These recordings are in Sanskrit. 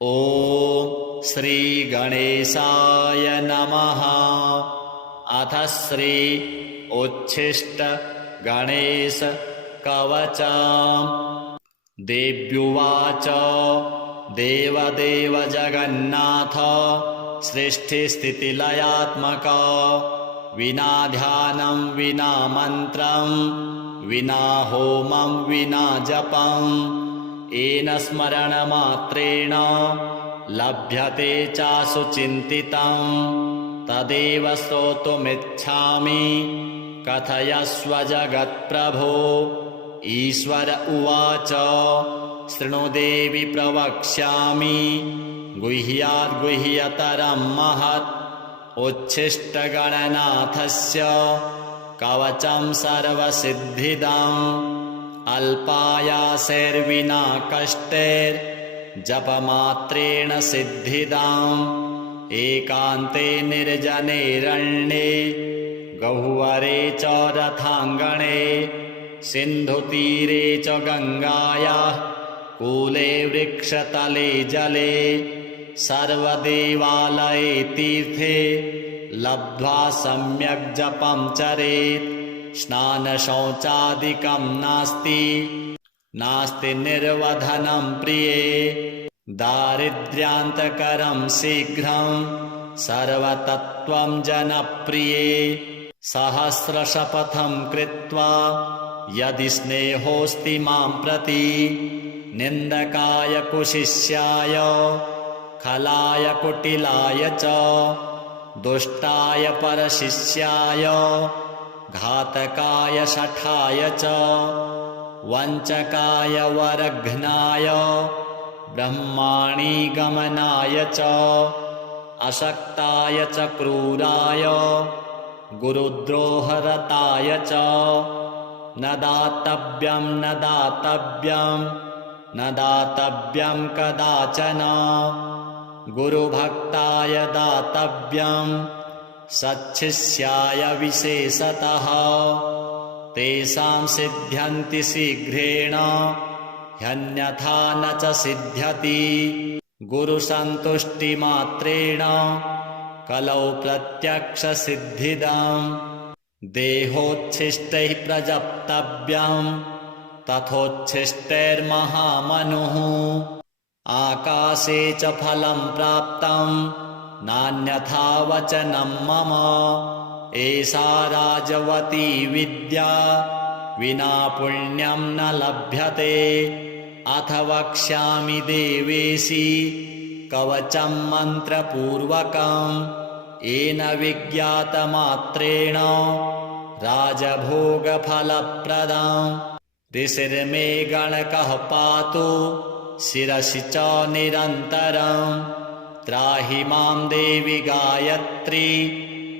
ॐ श्रीगणेशाय नमः। अथ श्री उच्छिष्ट गणेश कवचम्। देव्युवाच देवदेव जगन्नाथ सृष्टिस्थितिलयात्मक विना ध्यानं विना मन्त्रं विना होमं विना जपं येन स्मरणमात्रेण लभ्यते चासु चिन्तितं तदेव श्रोतुमिच्छामि कथयस्व जगत्प्रभो। ईश्वर उवाच शृणु देवि प्रवक्ष्यामि गुह्याद्गुह्यतरं महत् उच्छिष्टगणनाथस्य कवचं सर्वसिद्धिदम्। अल्पायासेर्विना कष्टैर्जपमात्रेण सिद्धिदम्। एकान्ते निर्जनेरण्ये गह्वरे च रथाङ्गणे सिन्धुतीरे च गङ्गायाः कूले वृक्षतले जले सर्वदेवालये तीर्थे लब्ध्वा सम्यक् जपं चरेत्। स्नानशौचादिकं नास्ति निर्वधनं प्रिये दारिद्र्यान्तकरं शीघ्रं सर्वतत्त्वं जनप्रिये। सहस्रशपथं कृत्वा यदि स्नेहोऽस्ति मां प्रति निन्दकाय कुशिष्याय खलाय कुटिलाय च दुष्टाय परशिष्याय घातकाय शठाय च वञ्चकाय वरघ्नाय ब्रह्माणि गमनाय च अशक्ताय च क्रूराय गुरुद्रोहरताय च न दातव्यं न दातव्यं कदाचन गुरुभक्ताय दातव्यं सच्छिष्याय विशेषतः तेषां सिद्ध्यन्ति शीघ्रेण ह्यन्यथा न च सिद्ध्यति। गुरुसन्तुष्टिमात्रेण कलौ प्रत्यक्षसिद्धिदम्। देहोच्छिष्टैः प्रजप्तव्यं तथोच्छिष्टैर्महामनुः। आकाशे च फलं प्राप्तं नान्यथा वचनं मम। एषा राजवती विद्या विना पुण्यं न लभ्यते। अथ वक्ष्यामि देवेशि कवचं मन्त्रपूर्वकं येन विज्ञातमात्रेण राजभोगफलप्रदम्। ऋषिर्मे गणकः पातु शिरसि च निरन्तरं। त्राहि मां देवि गायत्री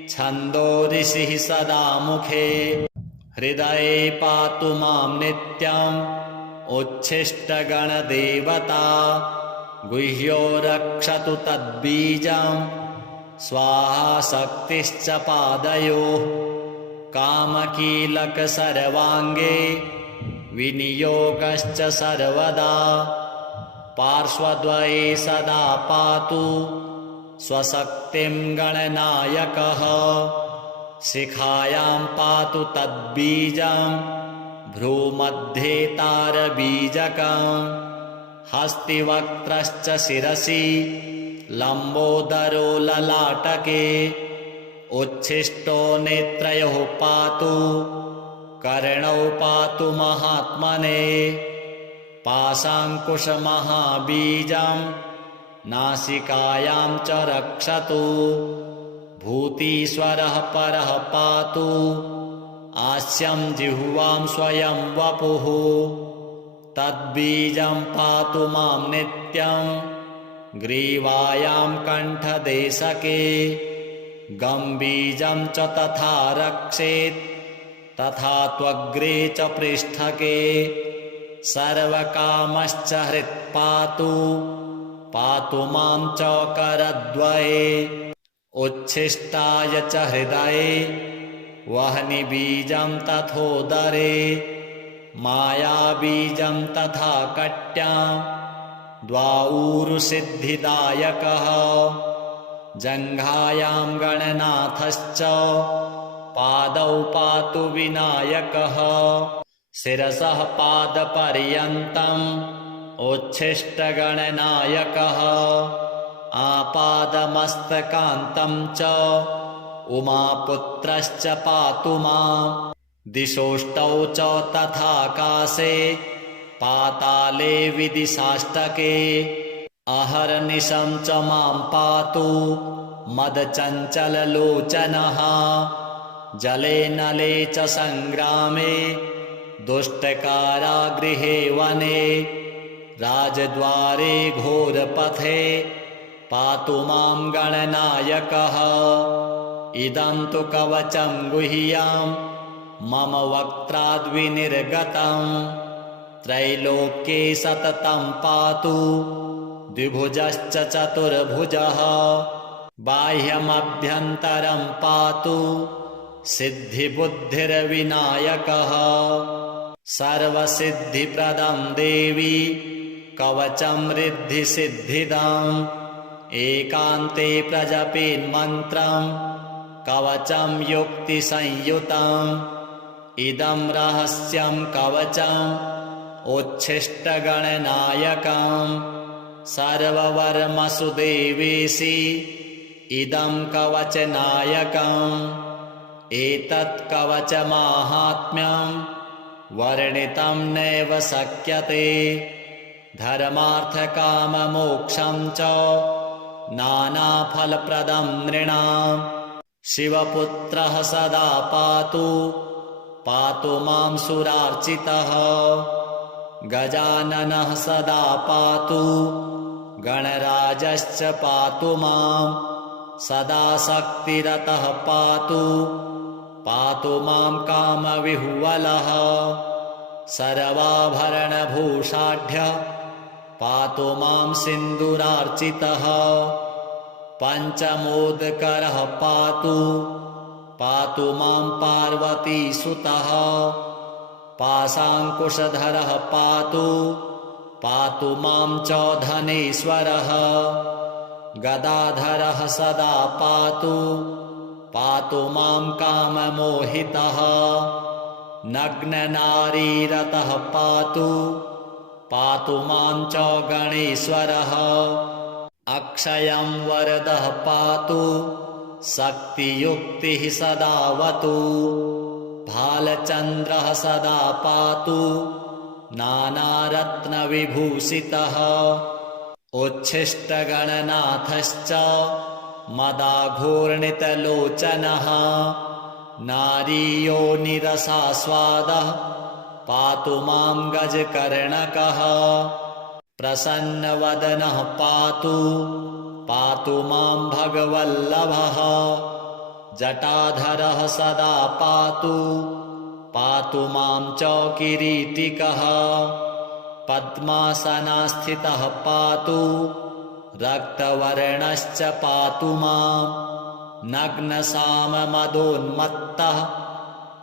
छन्दो ऋषिः सदा मुखे। हृदये पातु मां नित्यम् उच्छिष्टगणदेवता। गुह्यो रक्षतु तद्बीजं स्वाहा शक्तिश्च पादयोः। कामकीलक सर्वाङ्गे विनियोगश्च सर्वदा। पार्श्वद्वये सदा पातु स्वशक्तिं गणनायकः। शिखायां पातु तद्बीजं भ्रूमध्ये तारबीजकम्। हस्तिवक्त्रश्च शिरसि लम्बोदरो ललाटके। उच्छिष्टो नेत्रयोः पातु कर्णौ पातु महात्मने। पाशाङ्कुशमहाबीजं नासिकायां च रक्षतु। भूतीश्वरः परः पातु आस्यं जिह्वां स्वयं वपुः। तद्बीजं पातु मां नित्यं ग्रीवायां कण्ठदेशके। गम्बीजं च तथा रक्षेत् तथा त्वग्रे च पृष्ठके। सर्वकामश्च हृत्पातु पातु मां च करद्वये। उच्छिष्टाय च हृदये वह्निबीजं तथोदरे। मायाबीजं तथा कट्यां द्वाऊरुसिद्धिदायकः जङ्घायां गणनाथश्च पादौ पातु विनायकः शिरसः पादपर्यन्तम् उच्छिष्टगणनायकः आपादमस्तकान्तं च उमापुत्रश्च पातु माम् दिशोष्टौ च तथाकाशे पाताले विदिशाष्टके अहर्निशं च मां पातु मदचञ्चललोचनः जले नले च सङ्ग्रामे दुष्टकारागृहे वने राजद्वारे घोरपथे पातु मां गणनायकः इदं तु कवचं गुह्यं मम वक्त्राद्विनिर्गतं त्रैलोक्ये सततं पातु द्विभुजश्च चतुर्भुजः बाह्यमभ्यन्तरं पातु सिद्धिबुद्धिर्विनायकः सर्वसिद्धिप्रदं देवी कवचं रिद्धिसिद्धिदम् एकान्ते प्रजपेन्मन्त्रं कवचं युक्तिसंयुतम् इदं रहस्यं कवचम् उच्छिष्टगणनायकम् सर्ववर्मसु देवेशि इदं कवचनायकम् एतत् कवचमाहात्म्यं वर्णितं नैव शक्यते धर्मार्थकाममोक्षं च नानाफलप्रदं नृणाम् शिवपुत्रः सदा पातु पातु मां सुरार्चितः गजाननः सदा पातु गणराजश्च पातु मां सदा शक्तिरतः पातु पातु मां कामविह्वलः सर्वाभरणभूषाढ्यः पातु मां सिन्दूरार्चितः पञ्चमोदकरः पातु पातु मां पार्वतीसुतः पाशाङ्कुशधरः पातु पातु मां च धनेश्वरः गदाधरः सदा पातु पातु मां काममोहितः नग्ननारीरतः पातु पातु मां च गणेश्वरः अक्षयं वरदः पातु शक्तियुक्तिः सदावतु भालचन्द्रः सदा पातु नानारत्नविभूषितः उच्छिष्टगणनाथश्च मदाघूर्णितलोचनः नारीयोनिरसास्वादः पातु मां गजकर्णकः प्रसन्नवदनः पातु पातु मां भगवल्लभः जटाधरः सदा पातु पातु मां च किरीटिकः पद्मासनस्थितः पातु रक्तवर्णश्च पातु मां नग्नसाममदोन्मत्तः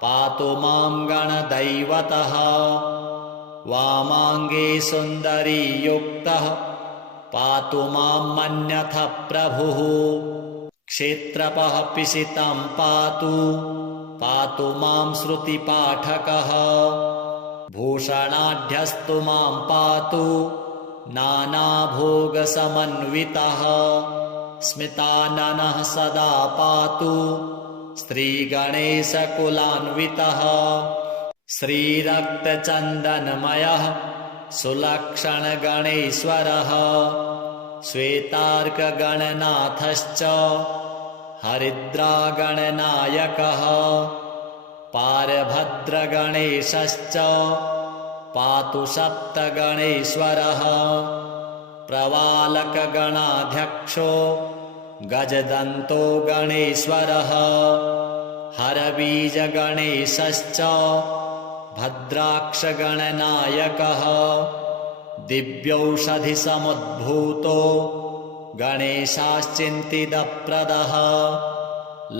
पातु मां गणदैवतः वामाङ्गे सुन्दरीयुक्तः पातु मां मन्यथ प्रभुः क्षेत्रपः पिशितं पातु पातु मां श्रुतिपाठकः भूषणाढ्यस्तु मां पातु नानाभोगसमन्वितः स्मिताननः सदा पातु स्त्रीगणेशकुलान्वितः श्रीरक्तचन्दनमयः सुलक्षणगणेश्वरः श्वेतार्कगणनाथश्च हरिद्रागणनायकः पारभद्रगणेशश्च पातु सप्तगणेश्वरः प्रवालकगणाध्यक्षो गजदन्तो गणेश्वरः हरबीजगणेशश्च भद्राक्षगणनायकः दिव्यौषधिसमुद्भूतो गणेशाश्चिन्तितप्रदः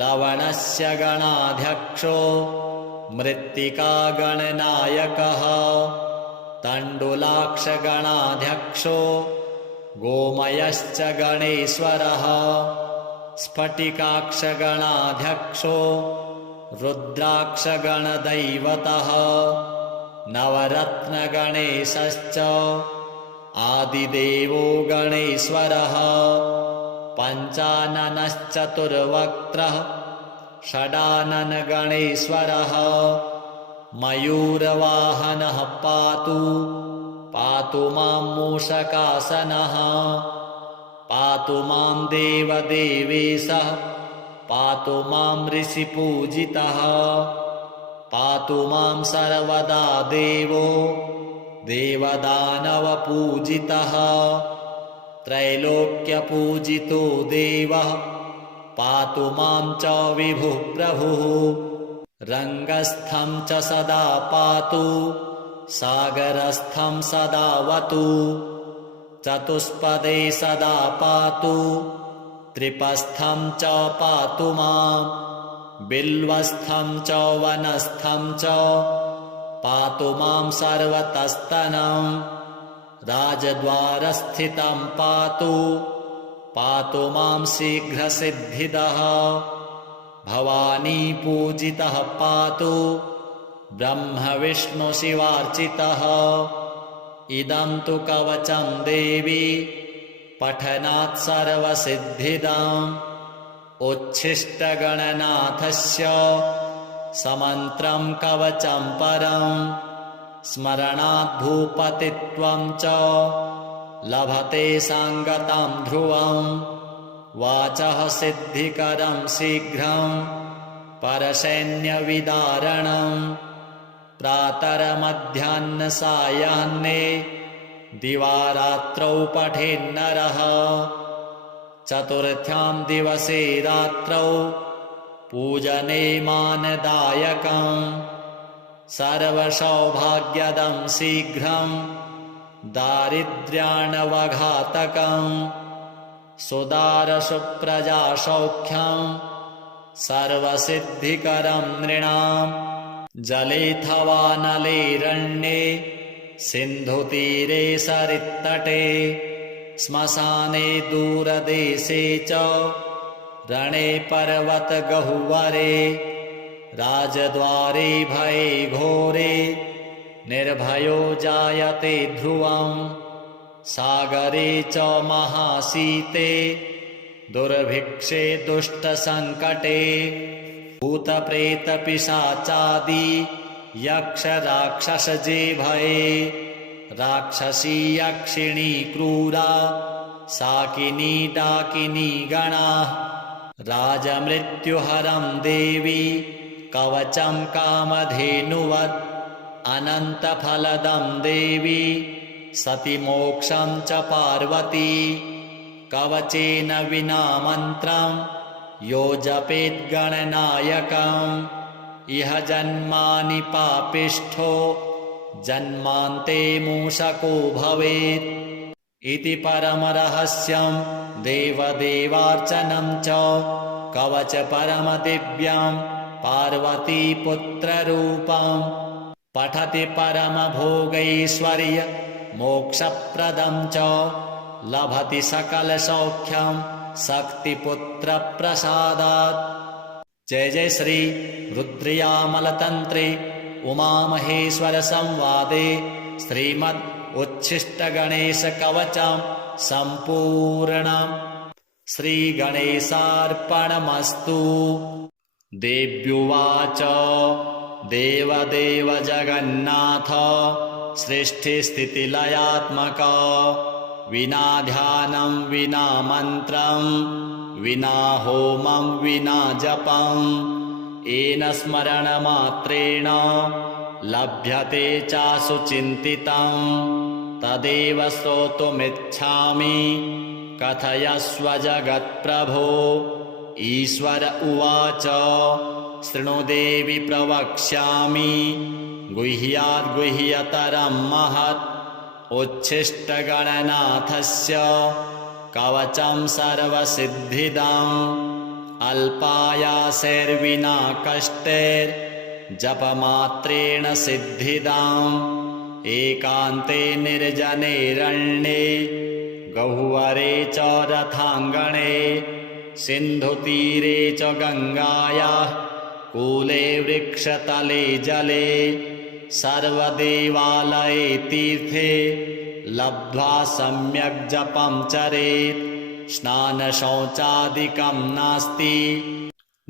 लवणस्य गणाध्यक्षो मृत्तिकागणनायकः तण्डुलाक्षगणाध्यक्षो गोमयश्च गणेश्वरः स्फटिकाक्षगणाध्यक्षो रुद्राक्षगणदैवतः नवरत्नगणेशश्च आदिदेवो गणेश्वरः पञ्चाननश्चतुर्वक्त्रः षडाननगणेश्वरः मयूरवाहनः पातु पातु मां मूषकासनः पातु मां देवदेवेशः पातु मां ऋषिपूजितः पातु मां सर्वदा देवो देवदानवपूजितः त्रैलोक्यपूजितो देवः पातु मां च विभुः प्रभुः रङ्गस्थं च सदा पातु सागरस्थं सदावतु चतुष्पदे सदा पातु त्रिपस्थं च पातु मां बिल्वस्थं च वनस्थं च पातु मां सर्वतस्तनं राजद्वारस्थितं पातु पातु मां शीघ्रसिद्धिदः भवानी पूजितः पातु ब्रह्मविष्णुशिवार्चितः इदं तु कवचं देवी पठनात् सर्वसिद्धिदम् उच्छिष्टगणनाथस्य समन्त्रं कवचं परं स्मरणात् भूपतित्वं च लभते सांगतं ध्रुवं वाचः सिद्धिकरं शीघ्रं परसैन्यविदारणं प्रातरमध्याह्नसायाह्ने दिवारात्रौ पठेन्नरः चतुर्थ्यां दिवसे रात्रौ पूजने मानदायकं सर्वसौभाग्यदं शीघ्रं दारिद्र्याणवघातकं सुदारसुप्रजासौख्यं सर्वसिद्धिकरं नृणां जलेऽथवा नलेरण्ये सिन्धुतीरे सरित्तटे श्मशाने दूरदेशे च रणे पर्वतगह्वरे राजद्वारे भये घोरे निर्भयो जायते ध्रुवं सागरे च महाशीते दुर्भिक्षे दुष्टसङ्कटे भूतप्रेतपिशाचादि यक्षराक्षसजे भये राक्षसी यक्षिणी क्रूरा शाकिनी डाकिनी गणाः राजमृत्युहरं देवी कवचं कामधेनुवत् अनन्तफलदं देवी सति मोक्षं च पार्वती कवचेन विना मन्त्रं यो जपेत् गणनायकम् इह जन्मानि पापिष्ठो जन्मान्ते मूषको भवेत् इति परमरहस्यं देवदेवार्चनं च कवच परमदिव्यं पार्वतीपुत्ररूपं पठति परमभोगैश्वर्य मोक्षप्रदं च लभति सकलसौख्यं शक्तिपुत्रप्रसादात्। जय जय श्री रुद्रयामलतन्त्रे उमामहेश्वर संवादे श्रीमद् उच्छिष्टगणेशकवचं सम्पूर्णम्। श्रीगणेशार्पणमस्तु। देव्युवाच देवदेव जगन्नाथ सृष्टिस्थितिलयात्मक विना ध्यानं विना मन्त्रं विना होमं विना जपं येन स्मरणमात्रेण लभ्यते चासु चिन्तितं तदेव श्रोतुमिच्छामि कथयस्व जगत्प्रभो। ईश्वर उवाच शृणु देवि प्रवक्ष्यामि गुह्याद् गुह्यतरं महत् उच्छिष्टगणनाथस्य कवचं सर्वसिद्धिदम् अल्पायासेर्विना कष्टैर्जपमात्रेण सिद्धिदम् एकान्ते निर्जनेरण्ये गह्वरे च रथाङ्गणे सिन्धुतीरे च गङ्गायाः कूले वृक्षतले जले सर्वदेवालये तीर्थे लब्ध्वा सम्यक् जपं चरेत् स्नानशौचादिकं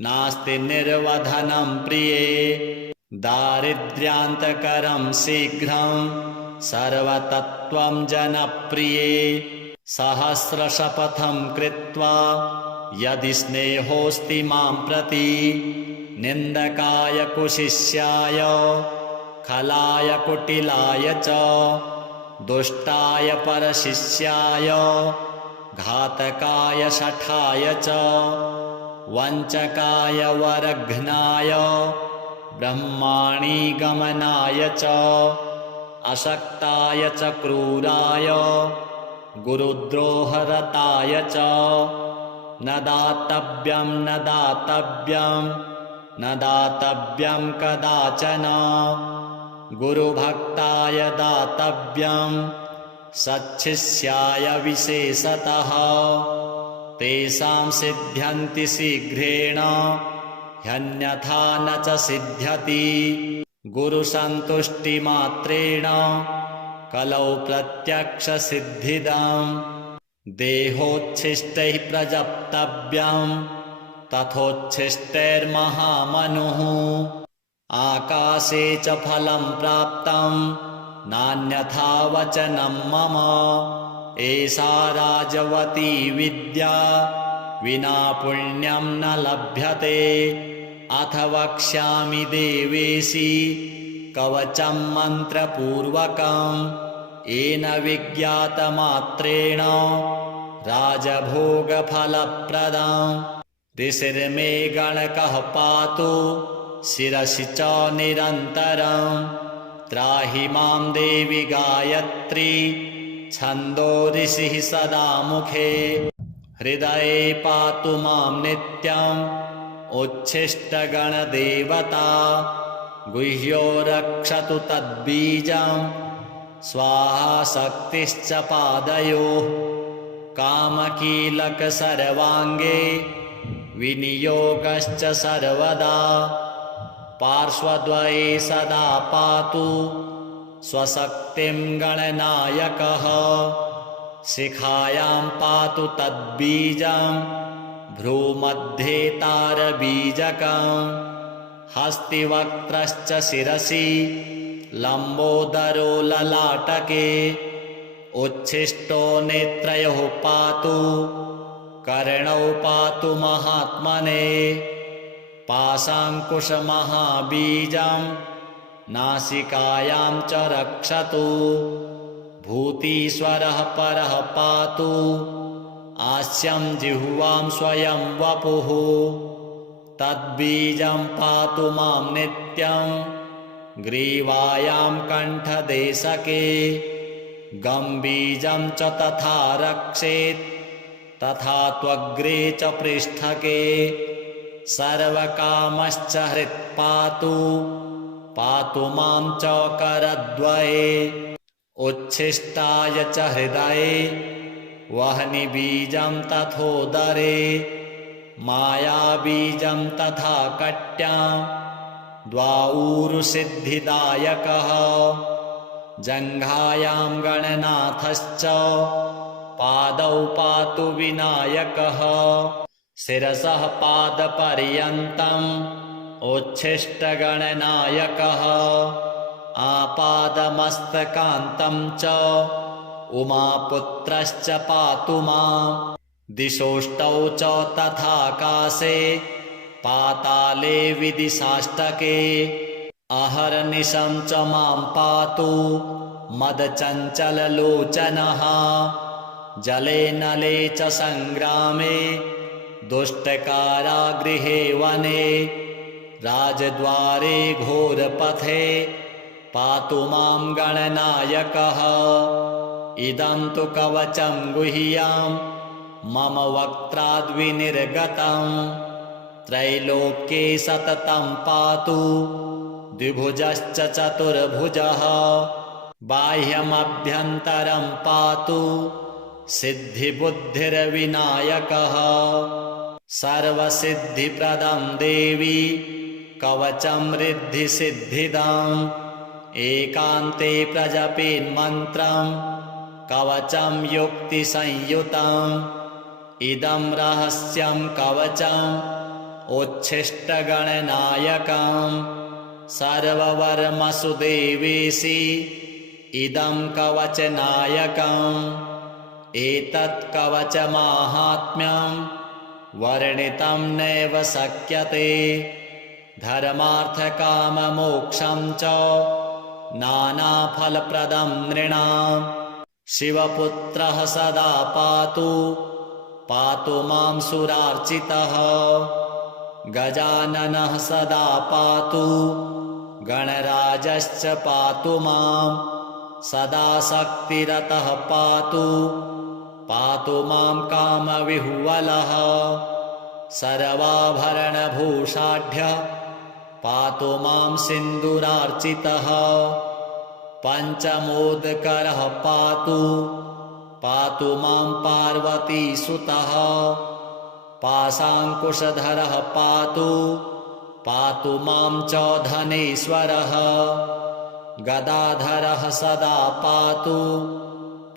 नास्ति निर्वधनं प्रिये दारिद्र्यान्तकरं शीघ्रं सर्वतत्त्वं जनप्रिये सहस्रशपथं कृत्वा यदि स्नेहोऽस्ति मां प्रति निन्दकाय कुशिष्याय खलाय कुटिलाय च दुष्टाय परशिष्याय घातकाय शठाय च वञ्चकाय वरघ्नाय ब्रह्माणि गमनाय च अशक्ताय च क्रूराय गुरुद्रोहरताय च न दातव्यं कदाचन गुरुभक्ताय दातव्यं सच्छिष्याय विशेषतः तेषां सिद्ध्यन्ति शीघ्रेण ह्यन्यथा न च सिद्ध्यति गुरुसन्तुष्टिमात्रेण कलौ प्रत्यक्षसिद्धिदम् देहोच्छिष्टैः प्रजप्तव्यं तथोच्छिष्टैर्महामनुः आकाशे च फलं प्राप्तं नान्यथा वचनं मम एषा राजवती विद्या विना पुण्यं न लभ्यते अथ वक्ष्यामि देवेशी कवचं मन्त्रपूर्वकम् येन विज्ञातमात्रेण राजभोगफलप्रदम् ऋषिर्मे गणकः पातु शिरसि च निरन्तरम् त्राहि मां देवि गायत्री छन्दो ऋषिः सदा मुखे हृदये पातु मां नित्यम् उच्छिष्टगणदेवता गुह्यो रक्षतु तद्बीजम् स्वाहा शक्तिश्च पादयोः कामकीलक सर्वाङ्गे विनियोगश्च सर्वदा पार्श्वद्वये सदा पातु स्वशक्तिं गणनायकः शिखायां पातु तद्बीजं भ्रूमध्ये तारबीजकम् हस्तिवक्त्रश्च शिरसि लम्बोदरो ललाटके उच्छिष्टो नेत्रयोः पातु कर्णौ पातु महात्मने पाशाङ्कुशमहाबीजं नासिकायां च रक्षतु भूतीश्वरः परः पातु आस्यं जिह्वां स्वयं वपुः तद्बीजं पातु मां नित्यं ग्रीवायां कण्ठदेशके गम्बीजं च तथा रक्षेत् तथा त्वग्रे च पृष्ठके सर्वकामश्च हृत्पातु पातु मां च करद्वये उच्छिष्टाय च हृदये वह्निबीजं तथोदरे मायाबीजं तथा कट्यां द्वाऊरुसिद्धिदायकः जङ्घायां गणनाथश्च पादौ पातु विनायकः शिरसः पादपर्यन्तम् उच्छिष्टगणनायकः आपादमस्तकान्तं च उमापुत्रश्च पातु मां दिशोष्टौ च तथाकाशे पाताले विदिशाष्टके अहर्निशं च मां पातु मदचञ्चललोचनः जले नले च सङ्ग्रामे दुष्टकारागृहे वने राजद्वारे घोरपथे पातु मां गणनायकः इदं तु कवचं गुह्यं मम वक्त्राद्विनिर्गतं त्रैलोक्ये सततं पातु द्विभुजश्च चतुर्भुजः बाह्यमभ्यन्तरं पातु सिद्धिबुद्धिर्विनायकः सर्वसिद्धिप्रदं देवी कवचं रिद्धिसिद्धिदाम् एकान्ते प्रजपेन्मन्त्रं कवचं युक्तिसंयुतम् इदं रहस्यं कवचम् उच्छिष्टगणनायकम् सर्ववर्मसु देवेशि इदं कवचनायकम् एतत् कवचमाहात्म्यं वर्णितं नैव शक्यते धर्मार्थकाममोक्षं च नानाफलप्रदं नृणाम् शिवपुत्रः सदा पातु मां सुरार्चितः गजाननः सदा पातु गणराजश्च पातु मां सदा शक्तिरतः पातु मां कामविह्वलः सर्वाभरणभूषाढ्यः पातु मां सिन्दूरार्चितः पञ्चमोदकरः पातु मां पार्वतीसुतः पाशाङ्कुशधरः पातु मां च धनेश्वरः गदाधरः सदा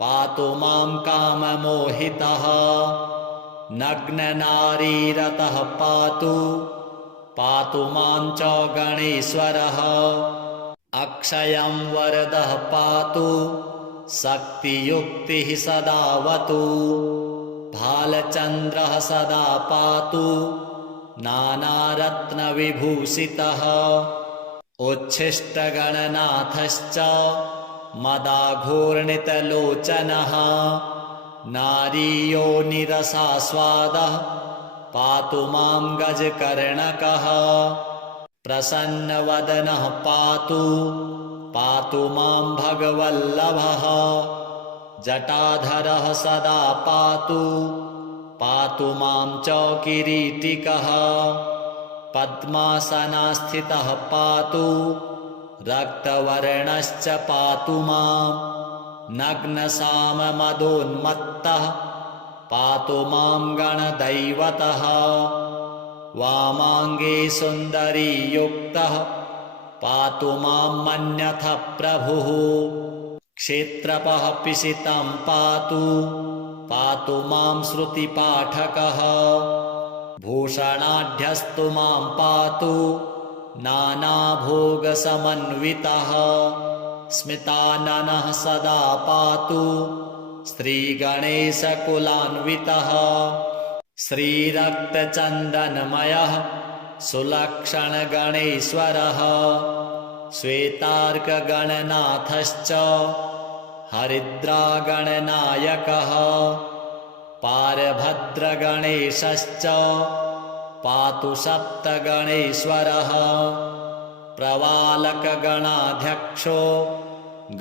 पातु मां काममोहितः नग्ननारीरतः पातु मां च गणेश्वरः अक्षयं वरदः शक्तियुक्तिः सदावतु भालचन्द्रः सदा नानारत्नविभूषितः उच्छिष्टगणनाथश्च मदाघूर्णितलोचनः नारीयोनिरसास्वादः पातु मां गजकर्णकः प्रसन्नवदनः पातु मां भगवल्लभः जटाधरः सदा पातु मां च किरीटिकः पद्मासनस्थितः रक्तवर्णश्च पातु मां नग्नसाममदोन्मत्तः पातु मां गणदैवतः वामाङ्गे सुन्दरीयुक्तः पातु मां मन्यथ प्रभुः क्षेत्रपः पिशितं पातु मां श्रुतिपाठकः भूषणाढ्यस्तु मां पातु नानाभोगसमन्वितः स्मिताननः सदा पातु श्रीगणेशकुलान्वितः श्रीरक्तचन्दनमयः सुलक्षणगणेश्वरः श्वेतार्कगणनाथश्च हरिद्रागणनायकः पारभद्रगणेशश्च पातु सप्तगणेश्वरः प्रवालकगणाध्यक्षो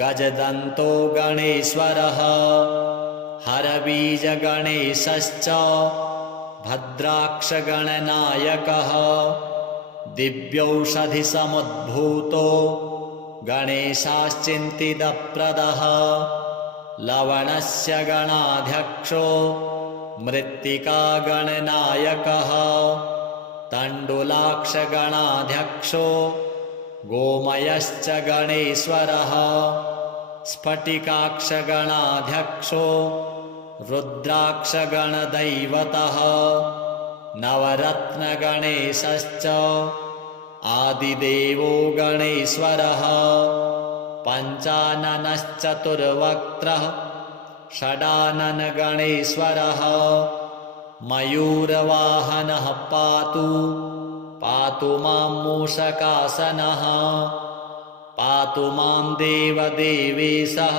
गजदन्तो गणेश्वरः हरबीजगणेशश्च भद्राक्षगणनायकः दिव्यौषधिसमुद्भूतो गणेशाश्चिन्तितप्रदः लवणस्य गणाध्यक्षो मृत्तिकागणनायकः तण्डुलाक्षगणाध्यक्षो गोमयश्च गणेश्वरः स्फटिकाक्षगणाध्यक्षो रुद्राक्षगणदैवतः नवरत्नगणेशश्च आदिदेवो गणेश्वरः पञ्चाननश्चतुर्वक्त्रः षडाननगणेश्वरः मयूरवाहनः पातु मां मूषकासनः पातु मां देवदेवेशः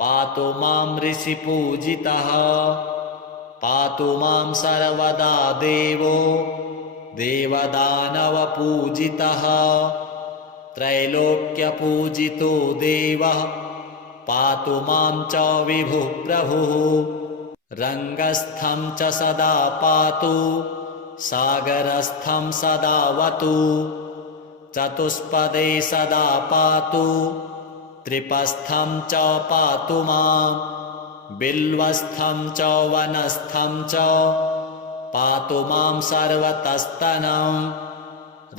पातु मां ऋषिपूजितः पातु मां सर्वदा देवो देवदानवपूजितः त्रैलोक्यपूजितो देवः पातु मां च विभुः प्रभुः रङ्गस्थं च सदा पातु सागरस्थं सदावतु चतुष्पदे सदा पातु त्रिपस्थं च पातु मां बिल्वस्थं च वनस्थं च पातु मां सर्वतस्तनं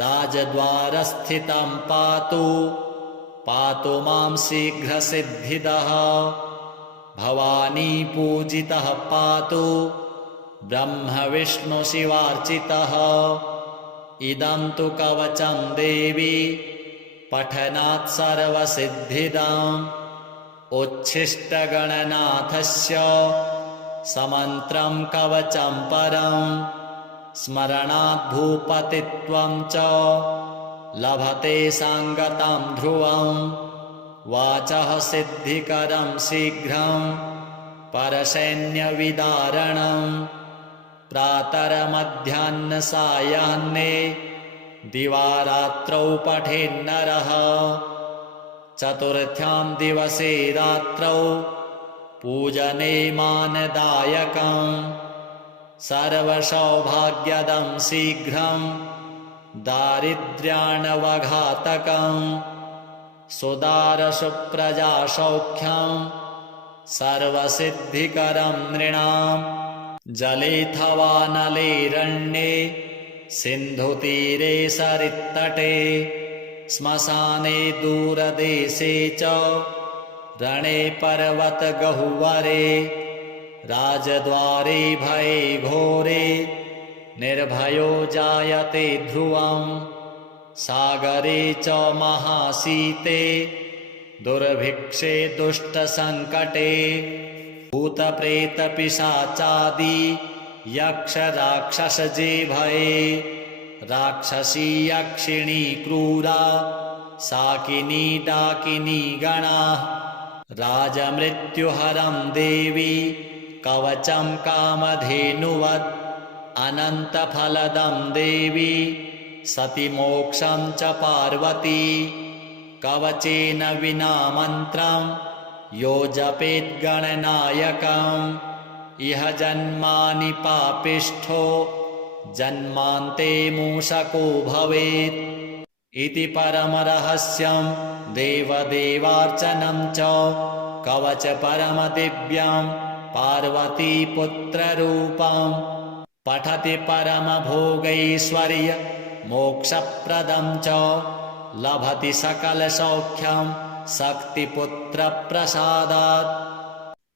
राजद्वारस्थितं पातु पातु मां शीघ्रसिद्धिदः भवानी पूजितः पातु ब्रह्मविष्णुशिवार्चितः इदं तु कवचं देवी पठनात् सर्वसिद्धिदम् उच्छिष्टगणनाथस्य समन्त्रं कवचं परं स्मरणात् भूपतित्वं च लभते सांगतं ध्रुवं वाचः सिद्धिकरं शीघ्रं परसैन्यविदारणं प्रातरमध्याह्नसायाह्ने दिवारात्रौ पठेन्नरः चतुर्थ्यां दिवसे रात्रौ पूजने मानदायकं सर्वसौभाग्यदं शीघ्रं दारिद्र्याणवघातकं सुदारसुप्रजासौख्यं सर्वसिद्धिकरं नृणां जलेऽथवा नलेरण्ये सिन्धुतीरे सरित्तटे श्मशाने दूरदेशे च रणे पर्वतगह्वरे राजद्वारे भये घोरे निर्भयो जायते ध्रुवं सागरे च महाशीते दुर्भिक्षे दुष्टसङ्कटे भूतप्रेतपिशाचादि यक्षराक्षसजे भये राक्षसी यक्षिणी क्रूरा साकिनी डाकिनी गणाः राजमृत्युहरं देवी कवचं कामधेनुवत् अनन्तफलदं देवी सति मोक्षं च पार्वती कवचेन विना मन्त्रं यो जपेत् गणनायकम् इह जन्मानि पापिष्ठो जन्मान्ते मूषको भवेत् इति परमरहस्यं देवदेवार्चनं च कवच परमदिव्यं पार्वतीपुत्ररूपं पठति परमभोगैश्वर्य मोक्षप्रदं च लभति सकलसौख्यं शक्तिपुत्रप्रसादात्।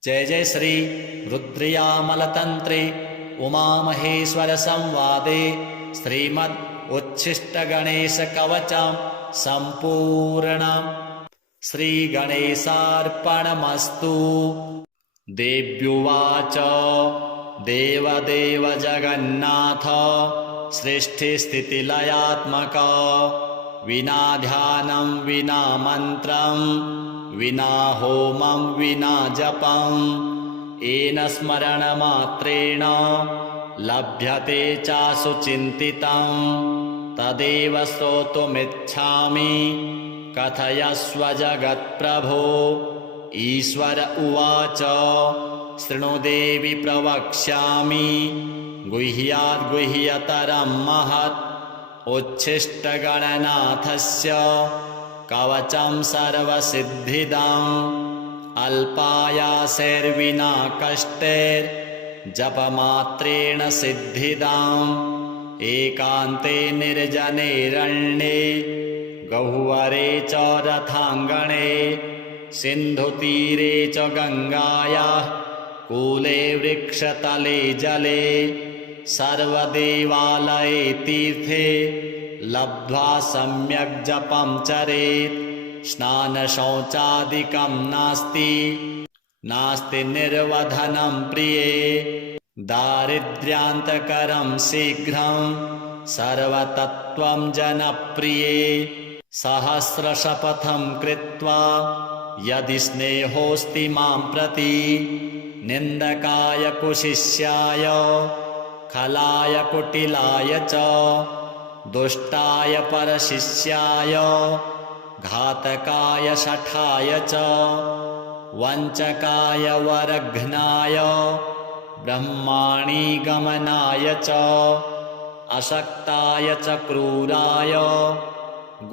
जय जय श्री रुद्रयामलतन्त्रे उमामहेश्वर संवादे श्रीमद् उच्छिष्टगणेशकवचं सम्पूर्णम्। श्रीगणेशार्पणमस्तु। देव्युवाच देवदेव जगन्नाथ सृष्टिस्थितिलयात्मक विना ध्यानं विना मन्त्रं विना होमं विना जपं येन स्मरणमात्रेण लभ्यते चासु चिन्तितं तदेव श्रोतुमिच्छामि कथयस्व जगत्प्रभो। ईश्वर उवाच शृणु देवि प्रवक्ष्यामि गुह्याद् गुह्यतरं महत् उच्छिष्टगणनाथस्य कवचं सर्वसिद्धिदम् अल्पायासेर्विना कष्टैर्जपमात्रेण सिद्धिदम् एकान्ते निर्जनेरण्ये गह्वरे च रथाङ्गणे सिन्धुतीरे च गङ्गायाः कूले वृक्षतले जले सर्वदेवालये तीर्थे लब्ध्वा सम्यक् जपं चरेत् स्नानशौचादिकं नास्ति निर्वधनं प्रिये दारिद्र्यान्तकरं शीघ्रं सर्वतत्त्वं जनप्रिये सहस्रशपथं कृत्वा यदि स्नेहोऽस्ति मां प्रति निन्दकाय कुशिष्याय खलाय कुटिलाय च दुष्टाय परशिष्याय घातकाय शठाय च वञ्चकाय वरघ्नाय ब्रह्माणि गमनाय च अशक्ताय च क्रूराय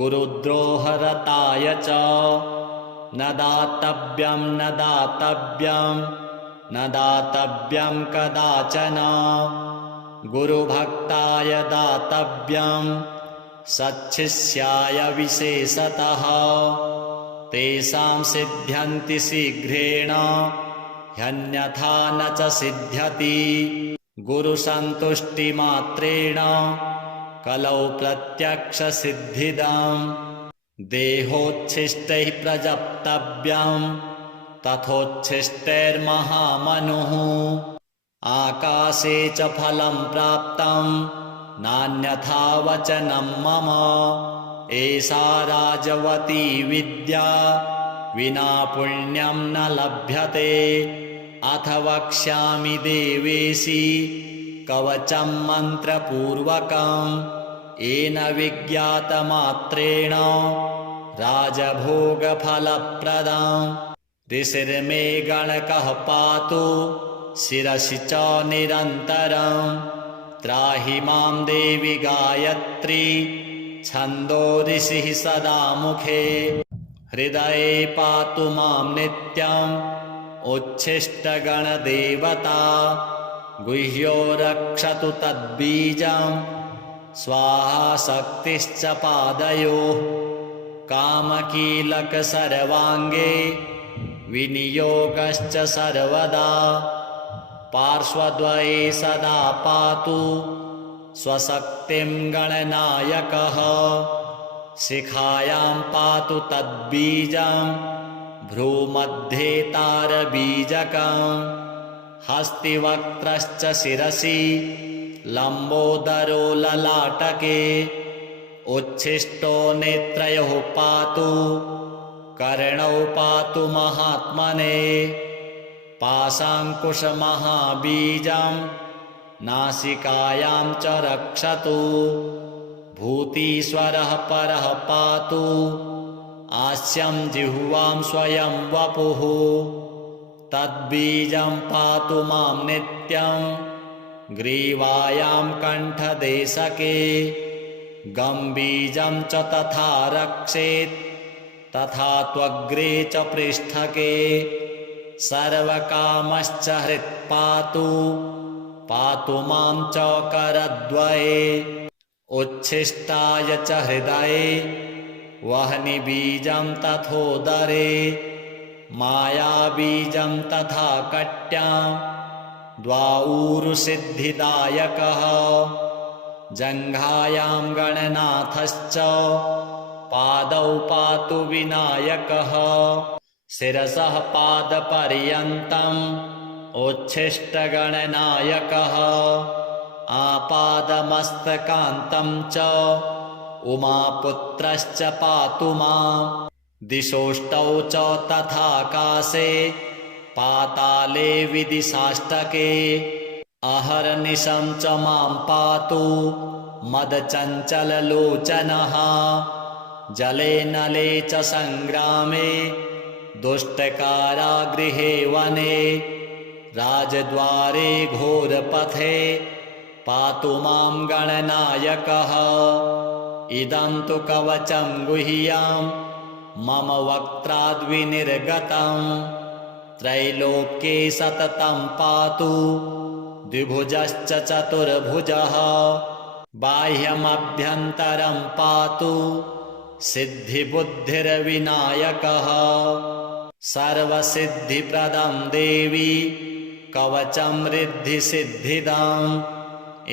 गुरुद्रोहरताय च न दातव्यं न दातव्यं कदाचन गुरुभक्ताय दातव्यं सच्छिष्याय विशेषतः तेषां सिद्ध्यन्ति शीघ्रेण ह्यन्यथा न च सिद्ध्यति गुरुसन्तुष्टिमात्रेण कलौ प्रत्यक्षसिद्धिदम् देहोच्छिष्टैः प्रजप्तव्यं तथोच्छिष्टैर्महामनुः आकाशे च फलं प्राप्तं नान्यथा वचनं मम एषा राजवती विद्या विना पुण्यं न लभ्यते अथ वक्ष्यामि देवेशी कवचं मन्त्रपूर्वकम् येन विज्ञातमात्रेण राजभोगफलप्रदम् ऋषिर्मे गणकः पातु शिरसि च निरन्तरम् त्राहि मां देवि गायत्री छन्दो ऋषिः सदा मुखे हृदये पातु मां नित्यम् उच्छिष्टगणदेवता गुह्यो रक्षतु तद्बीजम् स्वाहा शक्तिश्च पादयोः कामकीलक सर्वाङ्गे विनियोगश्च सर्वदा पार्श्वद्वये सदा पातु स्वशक्तिं गणनायकः शिखायां पातु तद्बीजं भ्रूमध्ये तारबीजकम् हस्तिवक्त्रश्च शिरसि लम्बोदरो ललाटके उच्छिष्टो नेत्रयोः पातु कर्णौ पातु महात्मने पाशाङ्कुशमहाबीजं नासिकायां च रक्षतु भूतीश्वरः परः पातु आस्यं जिह्वां स्वयं वपुः तद्बीजं पातु मां नित्यं ग्रीवायां कण्ठदेशके गम्बीजं च तथा रक्षेत् तथा त्वग्रे च पृष्ठके सर्वकामश्च हृत्पातु पातु मां च करद्वये उच्छिष्टाय च हृदये वह्निबीजं तथोदरे मायाबीजं तथा कट्यां द्वाऊरुसिद्धिदायकः जङ्घायां गणनाथश्च पादौ पातु विनायकः शिरसः पादपर्यन्तम् उच्छिष्टगणनायकः आपादमस्तकान्तं च उमापुत्रश्च पातु मां दिशोष्टौ च तथाकाशे पाताले विदिशाष्टके अहर्निशं च मां पातु मदचञ्चललोचनः जले नले च सङ्ग्रामे दुष्टकारागृहे वने राजद्वारे घोरपथे पातु मां गणनायकः इदं तु कवचं गुह्यं मम वक्त्राद्विनिर्गतं त्रैलोक्ये सततं पातु द्विभुजश्च चतुर्भुजः बाह्यमभ्यन्तरं पातु सिद्धिबुद्धिर्विनायकः सर्वसिद्धिप्रदं देवी कवचं रिद्धिसिद्धिदम्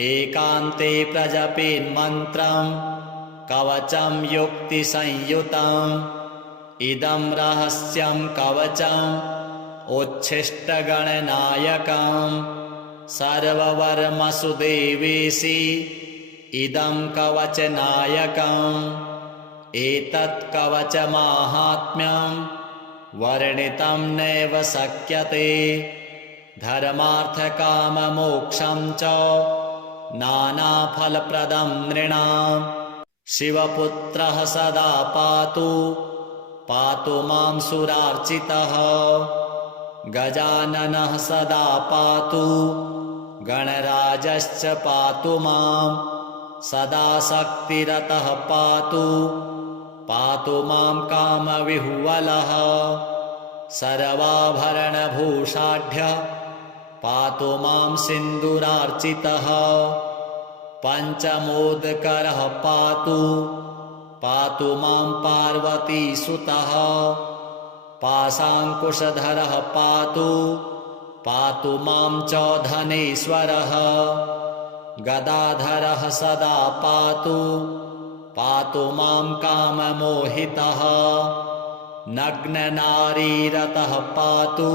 एकान्ते प्रजपेन्मन्त्रं कवचं युक्तिसंयुतम् इदं रहस्यं कवचम् उच्छिष्टगणनायकम् सर्ववर्मसु देवेशि इदं कवचनायकम् एतत् कवचमाहात्म्यं वर्णितं नैव शक्यते धर्मार्थकाममोक्षं च नानाफलप्रदं नृणाम् शिवपुत्रः सदा पातु पातु मां सुरार्चितः गजाननः सदा पातु गणराजश्च पातु मां सदा शक्तिरतः पातु पातु मां कामविह्वलः सर्वाभरणभूषाढ्य पातु मां सिन्दूरार्चितः पञ्चमोदकरः पातु मां पार्वतीसुतः पाशाङ्कुशधरः पातु मां च धनेश्वरः गदाधरः सदा पातु मां काममोहितः नग्ननारीरतः पातु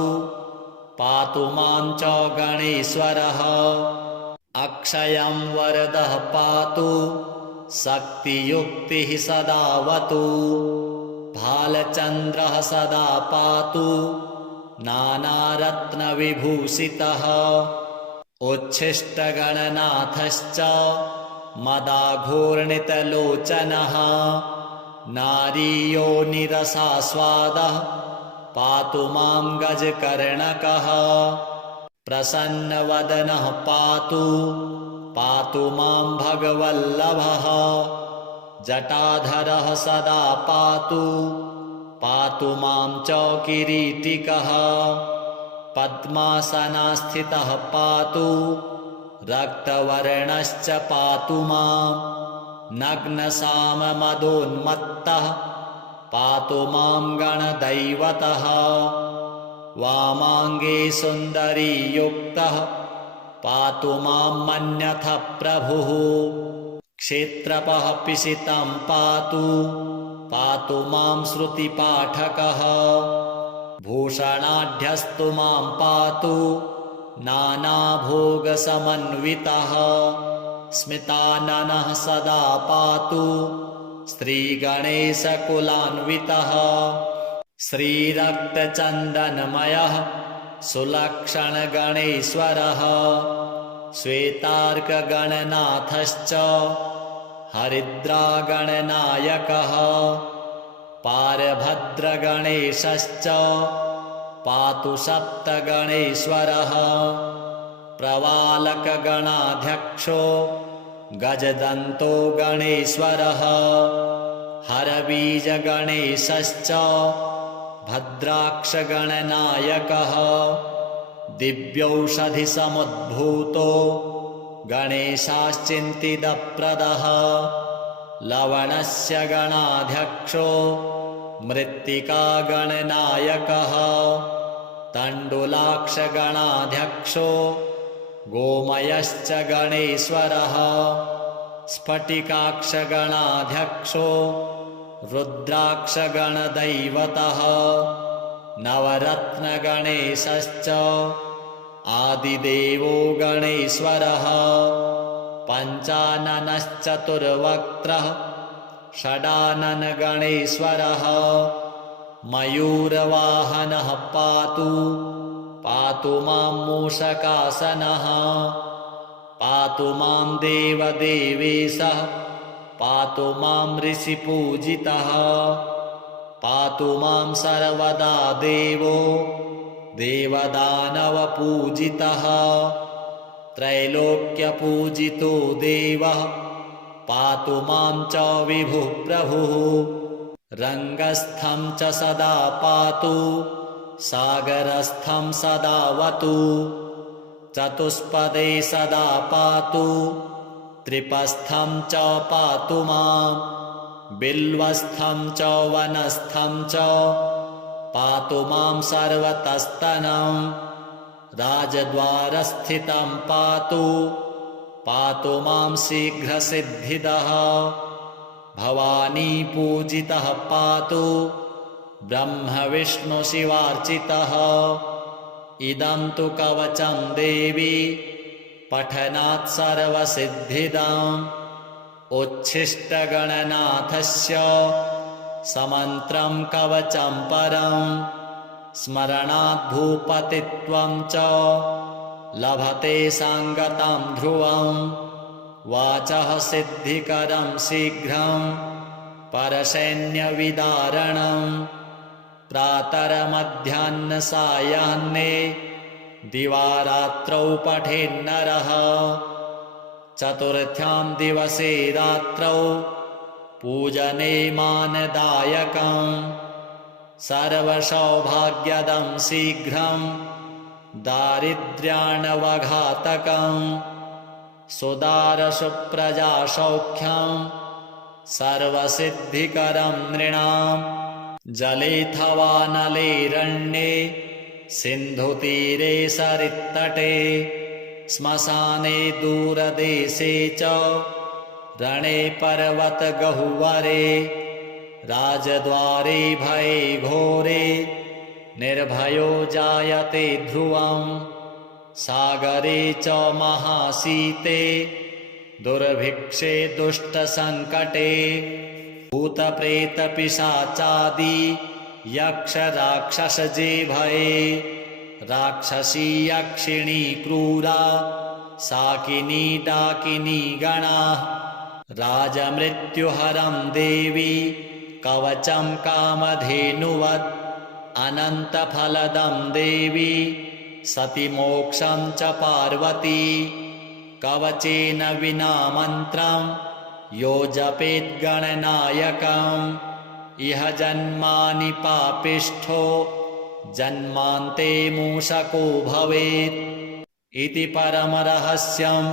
मां च गणेश्वरः अक्षयं वरदः शक्तियुक्तिः सदावतु भालचन्द्रः सदा नानारत्नविभूषितः उच्छिष्टगणनाथश्च मदाघूर्णितलोचनः नारीयोनिरसास्वादः पातु मां गजकर्णकः प्रसन्नवदनः पातु मां भगवल्लभः जटाधरः सदा पातु मां च किरीटिकः पद्मासनस्थितः रक्तवर्णश्च पातु मां नग्नसाममदोन्मत्तः पातु मां गणदैवतः वामाङ्गे सुन्दरीयुक्तः पातु मां मन्यथ प्रभुः क्षेत्रपः पिशितं पातु मां श्रुतिपाठकः भूषणाढ्यस्तु मां पातु नानाभोगसमन्वितः स्मिताननः सदा पातु श्रीगणेशकुलान्वितः श्रीरक्तचन्दनमयः सुलक्षणगणेश्वरः श्वेतार्कगणनाथश्च हरिद्रागणनायकः पारभद्रगणेशश्च पातु सप्तगणेश्वरः प्रवालकगणाध्यक्षो गजदन्तो गणेश्वरः हरबीजगणेशश्च भद्राक्षगणनायकः दिव्यौषधिसमुद्भूतो गणेशाश्चिन्तितप्रदः लवणस्य गणाध्यक्षो मृत्तिकागणनायकः तण्डुलाक्षगणाध्यक्षो गोमयश्च गणेश्वरः स्फटिकाक्षगणाध्यक्षो रुद्राक्षगणदैवतः नवरत्नगणेशश्च आदिदेवो गणेश्वरः पञ्चाननश्चतुर्वक्त्रः षडाननगणेश्वरः मयूरवाहनः पातु मां मूषकासनः पातु मां देवदेवेशः पातु मां ऋषिपूजितः पातु मां सर्वदा देवो देवदानवपूजितः त्रैलोक्यपूजितो देवः पातु मां च विभुः प्रभुः रङ्गस्थं च सदा पातु सागरस्थं सदावतु चतुष्पदे सदा पातु त्रिपस्थं च पातु मां बिल्वस्थं च वनस्थं च पातु मां सर्वतस्तनं राजद्वारस्थितं पातु मां शीघ्रसिद्धिदः भवानी पूजितः पातु ब्रह्मविष्णुशिवार्चितः इदं तु कवचं देवी पठनात् सर्वसिद्धिदम् उच्छिष्टगणनाथस्य समन्त्रं कवचं परं स्मरणात् भूपतित्वं च लभते सांगतं ध्रुवं वाचः सिद्धिकरं शीघ्रं परसैन्यविदारणं प्रातरमध्याह्नसायाह्ने दिवारात्रौ पठेन्नरः चतुर्थ्यां दिवसे रात्रौ पूजने मानदायकं सर्वसौभाग्यदं शीघ्रं दारिद्र्याणवघातकं सुदारसुप्रजासौख्यं सर्वसिद्धिकरं नृणां जलेऽथवा नलेरण्ये सिन्धुतीरे सरित्तटे श्मशाने दूरदेशे च रणे पर्वतगह्वरे राजद्वारे भये घोरे निर्भयो जायते ध्रुवं सागरे च महाशीते दुर्भिक्षे दुष्टसङ्कटे भूतप्रेतपिशाचादि यक्षराक्षसजे भये राक्षसी यक्षिणी क्रूरा शाकिनी डाकिनी गणाः राजमृत्युहरं देवी कवचं कामधेनुवत् अनन्तफलदं देवी सति मोक्षं च पार्वती कवचेन विना मन्त्रं यो जपेत् गणनायकम् इह जन्मानि पापिष्ठो जन्मान्ते मूषको भवेत् इति परमरहस्यं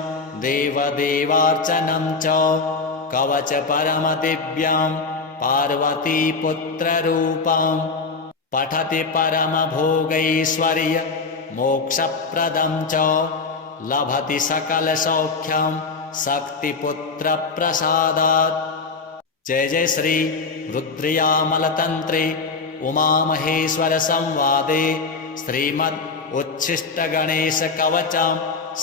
देवदेवार्चनं च कवच परमदिव्यं पार्वतीपुत्ररूपं पठति परमभोगैश्वर्य मोक्षप्रदं च लभति सकलसौख्यं शक्तिपुत्रप्रसादात्। जय जय श्री रुद्रयामलतन्त्रे उमामहेश्वर संवादे श्रीमद् उच्छिष्टगणेशकवचं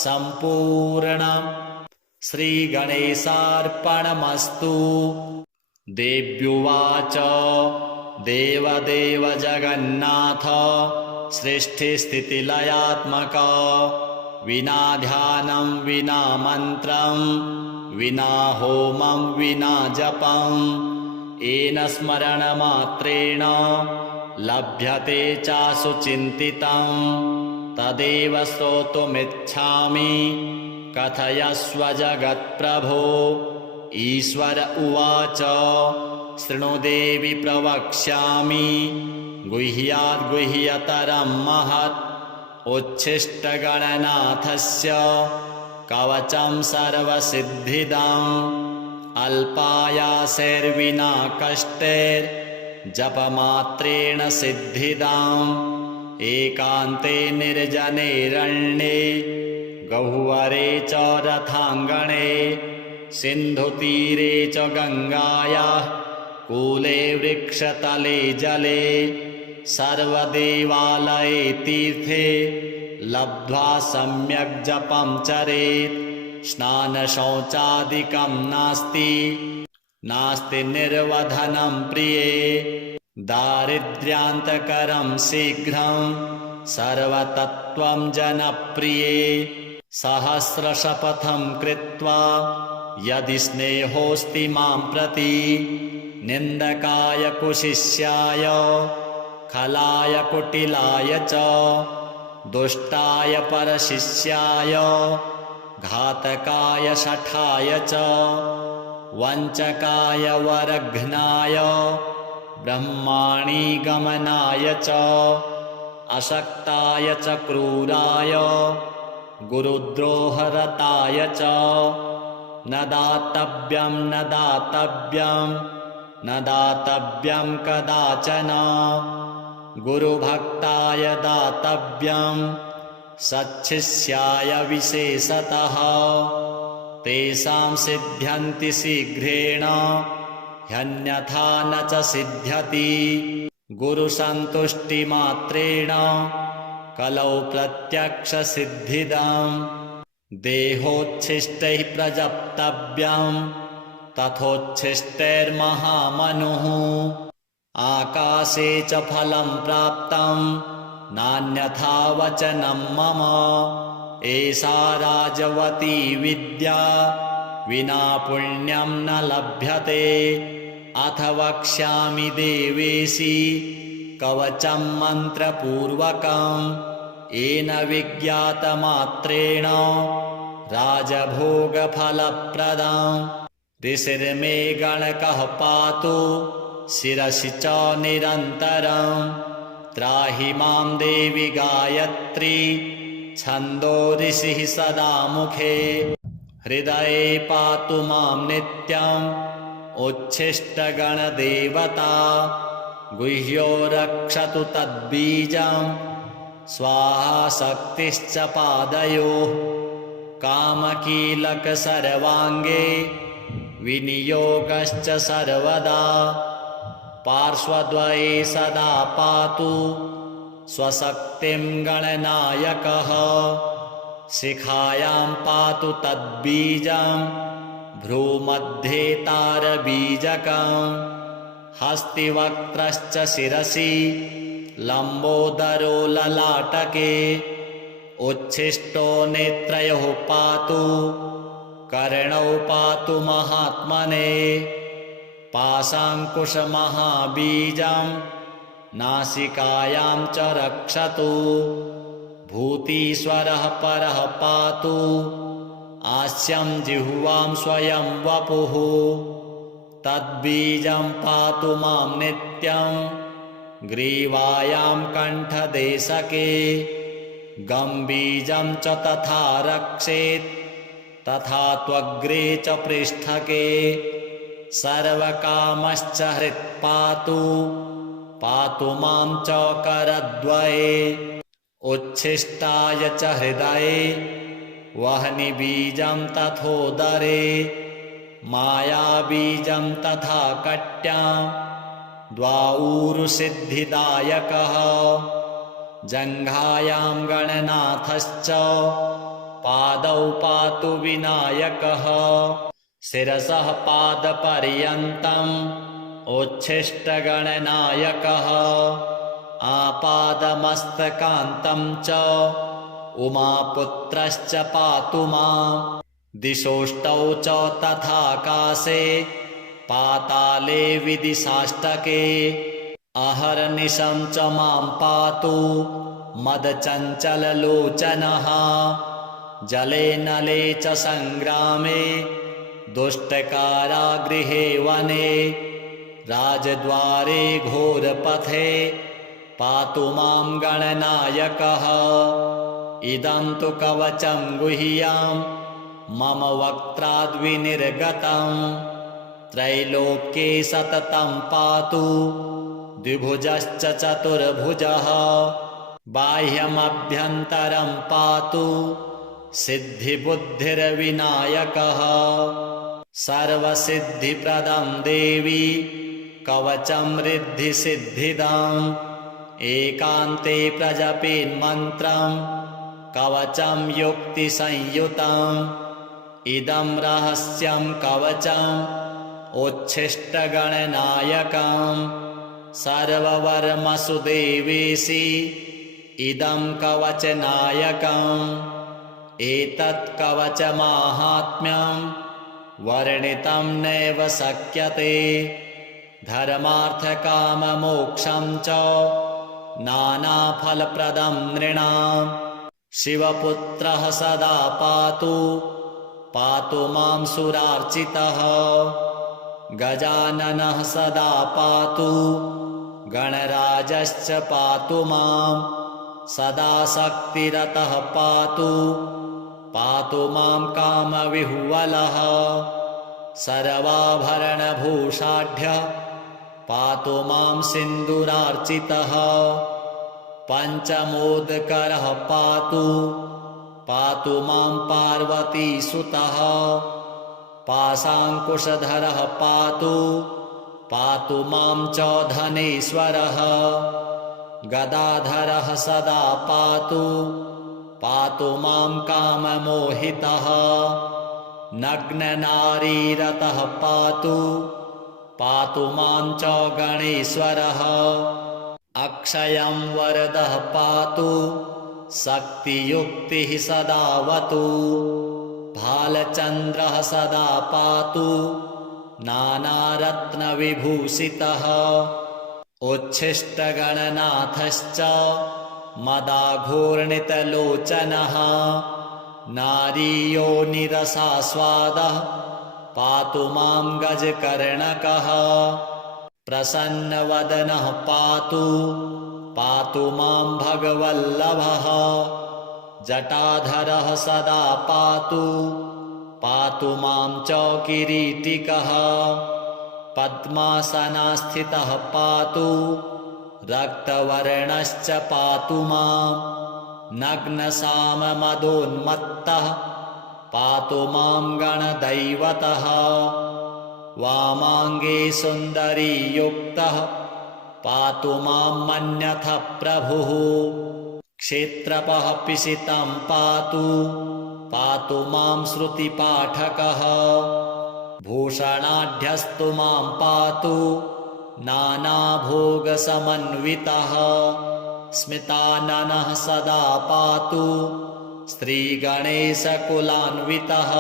सम्पूर्णम्। श्रीगणेशार्पणमस्तु। देव्युवाच देवदेव जगन्नाथ सृष्टिस्थितिलयात्मक विना ध्यानं विना मन्त्रं विना होमं विना जपं येन स्मरणमात्रेण लभ्यते चासु चिन्तितं तदेव श्रोतुमिच्छामि कथयस्व जगत्प्रभो। ईश्वर उवाच शृणु देवि प्रवक्ष्यामि गुह्याद्गुह्यतरं महत् उच्छिष्टगणनाथस्य कवचं सर्वसिद्धिदम् अल्पायासेर्विना कष्टैर्जपमात्रेण सिद्धिदम् एकान्ते निर्जनेरण्ये गह्वरे च रथाङ्गणे सिन्धुतीरे च गङ्गायाः कूले वृक्षतले जले सर्वदेवालये तीर्थे लब्ध्वा सम्यक् जपं चरेत् स्नानशौचादिकं नास्ति निर्वधनं प्रिये दारिद्र्यान्तकरं शीघ्रं सर्वतत्त्वं जनप्रिये सहस्रशपथं कृत्वा यदि स्नेहोऽस्ति मां प्रति निन्दकाय कुशिष्याय खलाय कुटिलाय च दुष्टाय परशिष्याय घातकाय शठाय च वञ्चकाय वरघ्नाय ब्रह्माणि गमनाय च अशक्ताय च क्रूराय गुरुद्रोहरताय च न दातव्यं न दातव्यं न दातव्यं कदाचन गुरुभक्ताय दातव्यं सच्छिष्याय विशेषतः तेषां सिद्ध्यन्ति शीघ्रेण ह्यन्यथा न च सिद्ध्यति गुरुसन्तुष्टिमात्रेण कलौ प्रत्यक्षसिद्धिदम् देहोच्छिष्टैः प्रजप्तव्यं तथोच्छिष्टैर्महामनुः आकाशे च फलं प्राप्तं नान्यथा वचनं मम एषा राजवती विद्या विना पुण्यं न लभ्यते अथ वक्ष्यामि देवेशि कवचं मन्त्रपूर्वकं येन विज्ञातमात्रेण राजभोगफलप्रदम् ऋषिर्मे गणकः पातु शिरसि च निरन्तरं त्राहि मां देवि गायत्री छन्दो ऋषिः सदा मुखे हृदये पातु मां नित्यम् उच्छिष्टगणदेवता गुह्यो रक्षतु तद्बीजं स्वाहा शक्तिश्च पादयोः कामकीलक सर्वाङ्गे विनियोगश्च सर्वदा पार्श्वद्वये सदा पातु स्वशक्तिं गणनायकः शिखायां पातु तद्बीजं भ्रूमध्ये तारबीजकम् हस्तिवक्त्रश्च शिरसि लम्बोदरो ललाटके उच्छिष्टो नेत्रयोः पातु कर्णौ पातु महात्मने पाशाङ्कुशमहाबीजं नासिकायां च रक्षतु भूतीश्वरः परः पातु आस्यं जिह्वां स्वयं वपुः तद्बीजं पातु मां नित्यं ग्रीवायां कण्ठदेशके गम्बीजं च तथा रक्षेत् तथा त्वग्रे च पृष्ठके सर्वकामश्च हृत्पातु पातु मां च करद्वये उच्छिष्टाय च हृदये वह्निबीजं तथोदरे मायाबीजं तथा कट्यां द्वाऊरुसिद्धिदायकः जङ्घायां गणनाथश्च पादौ पातु विनायकः शिरसः पादपर्यन्तम् उच्छिष्टगणनायकः आपादमस्तकान्तं च उमापुत्रश्च पातु मां दिशोष्टौ च तथाकाशे पाताले विदिशाष्टके अहर्निशं च मां पातु मदचञ्चललोचनः जले नले च सङ्ग्रामे दुष्टकारागृहे वने राजद्वारे घोरपथे पातु मां गणनायकः इदं तु कवचं गुह्यं मम वक्त्राद्विनिर्गतं त्रैलोक्ये सततं पातु द्विभुजश्च चतुर्भुजः बाह्यमभ्यन्तरं पातु सिद्धिबुद्धिर्विनायकः सर्वसिद्धिप्रदं देवी कवचं रिद्धिसिद्धिदम् एकान्ते प्रजपेन्मन्त्रं कवचं युक्तिसंयुतम् इदं रहस्यं कवचम् उच्छिष्टगणनायकम् सर्ववर्मसु देवेशि इदं कवचनायकम् एतत् कवचमाहात्म्यं वर्णितं नैव शक्यते धर्मार्थकाममोक्षं च नानाफलप्रदं नृणां शिवपुत्रः सदा पातु मां सुरार्चितः गजाननः सदा पातु गणराजश्च पातु मां सदा शक्तिरतः पातु मां कामविह्वलः सर्वाभरणभूषाढ्यः पातु मां सिन्दूरार्चितः पञ्चमोदकरः पातु मां पार्वतीसुतः पाशाङ्कुशधरः पातु मां च धनेश्वरः गदाधरः सदा पातु मां काममोहितः नग्ननारीरतः पातु मां च गणेश्वरः अक्षयं वरदः पातु शक्तियुक्तिः सदावतु भालचन्द्रः सदा पातु नानारत्नविभूषितः उच्छिष्टगणनाथश्च मदाघूर्णितलोचनः नारीयोनिरसास्वादः पातु मां गजकर्णकः प्रसन्नवदनः पातु पातु मां भगवल्लभः जटाधरः सदा पातु मां च किरीटिकः पद्मासनस्थितः पातु रक्तवर्णश्च पातु मां नग्नसाममदोन्मत्तः पातु मां गणदैवतः वामाङ्गे सुन्दरीयुक्तः पातु मां मन्यथ प्रभुः क्षेत्रपः पिशितं पातु मां श्रुतिपाठकः भूषणाढ्यस्तु मां पातु नानाभोगसमन्वितः स्मिताननः सदा पातु श्रीगणेशकुलान्वितः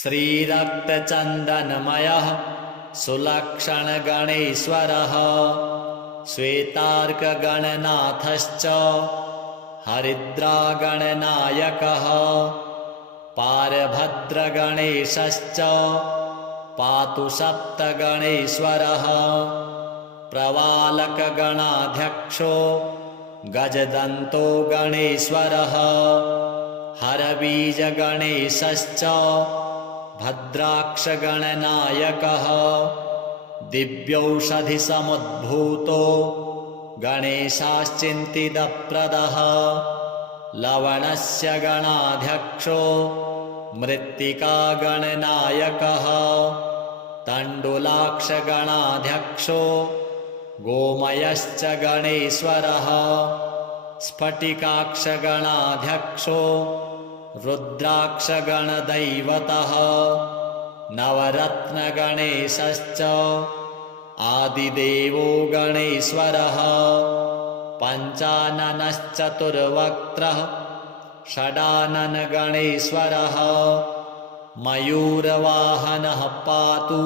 श्रीरक्तचन्दनमयः सुलक्षणगणेश्वरः श्वेतार्कगणनाथश्च हरिद्रागणनायकः पारभद्रगणेशश्च पातु सप्तगणेश्वरः प्रवालकगणाध्यक्षो गजदन्तो गणेश्वरः हरबीजगणेशश्च भद्राक्षगणनायकः दिव्यौषधिसमुद्भूतो गणेशाश्चिन्तितप्रदः लवणस्य गणाध्यक्षो मृत्तिकागणनायकः तण्डुलाक्षगणाध्यक्षो गोमयश्च गणेश्वरः स्फटिकाक्षगणाध्यक्षो रुद्राक्षगणदैवतः नवरत्नगणेशश्च आदिदेवो गणेश्वरः पञ्चाननश्चतुर्वक्त्रः षडाननगणेश्वरः मयूरवाहनः पातु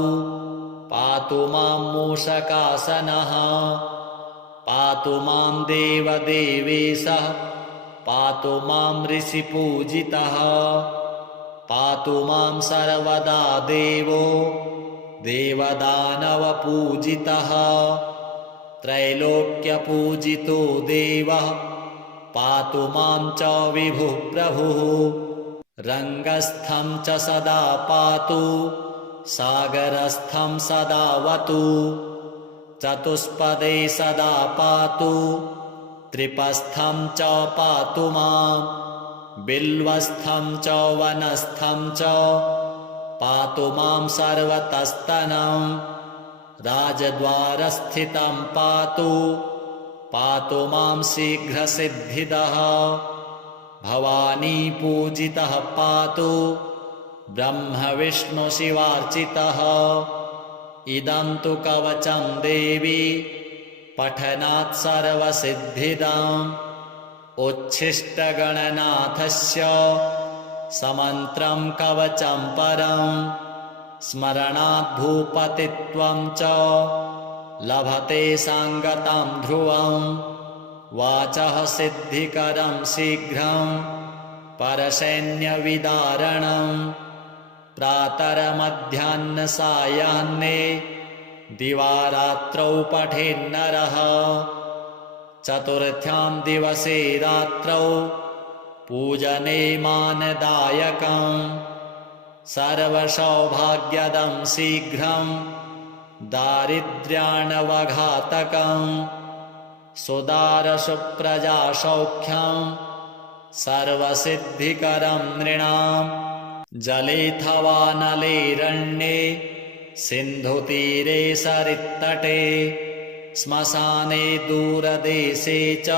मां मूषकासनः पातु मां देवदेवेशः पातु मां ऋषिपूजितः पातु मां सर्वदा देवो देवदानवपूजितः त्रैलोक्यपूजितो देवः पातु मां च विभुः प्रभुः रङ्गस्थं च सदा पातु सागरस्थं सदावतु चतुष्पदे सदा पातु त्रिपस्थं च पातु मां बिल्वस्थं च वनस्थं च पातु मां सर्वतस्तनं राजद्वारस्थितं पातु मां शीघ्रसिद्धिदः भवानी पूजितः पातु ब्रह्मविष्णुशिवार्चितः इदं तु कवचं देवी पठनात् सर्वसिद्धिदम् उच्छिष्टगणनाथस्य समन्त्रं कवचं परं स्मरणात् भूपतित्वं च लभते सांगतं ध्रुवं वाचः सिद्धिकरं शीघ्रं परसैन्यविदारणं प्रातरमध्याह्नसायाह्ने दिवारात्रौ पठेन्नरः चतुर्थ्यां दिवसे रात्रौ पूजने मानदायकं सर्वसौभाग्यदं शीघ्रं दारिद्र्याणवघातकं सुदारसुप्रजासौख्यं सर्वसिद्धिकरं नृणां जलेऽथवा नलेरण्ये सिन्धुतीरे सरित्तटे श्मशाने दूरदेशे च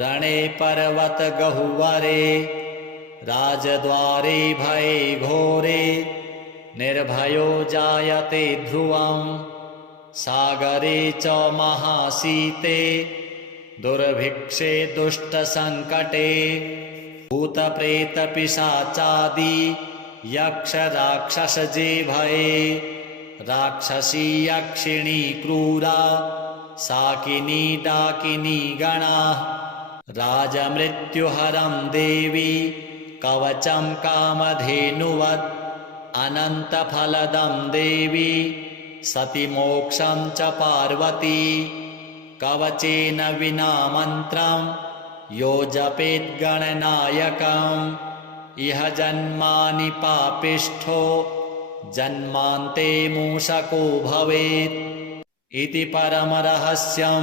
रणे पर्वतगह्वरे राजद्वारे भये घोरे निर्भयो जायते ध्रुवं सागरे च महाशीते दुर्भिक्षे दुष्टसङ्कटे भूतप्रेतपिशाचादि यक्षराक्षसजे भये राक्षसी यक्षिणी क्रूरा शाकिनी डाकिनी गणाः राजमृत्युहरं देवी कवचं कामधेनुवत् अनन्तफलदं देवी सति मोक्षं च पार्वती कवचेन विना मन्त्रं यो जपेत् गणनायकम् इह जन्मानि पापिष्ठो जन्मान्ते मूषको भवेत् इति परमरहस्यं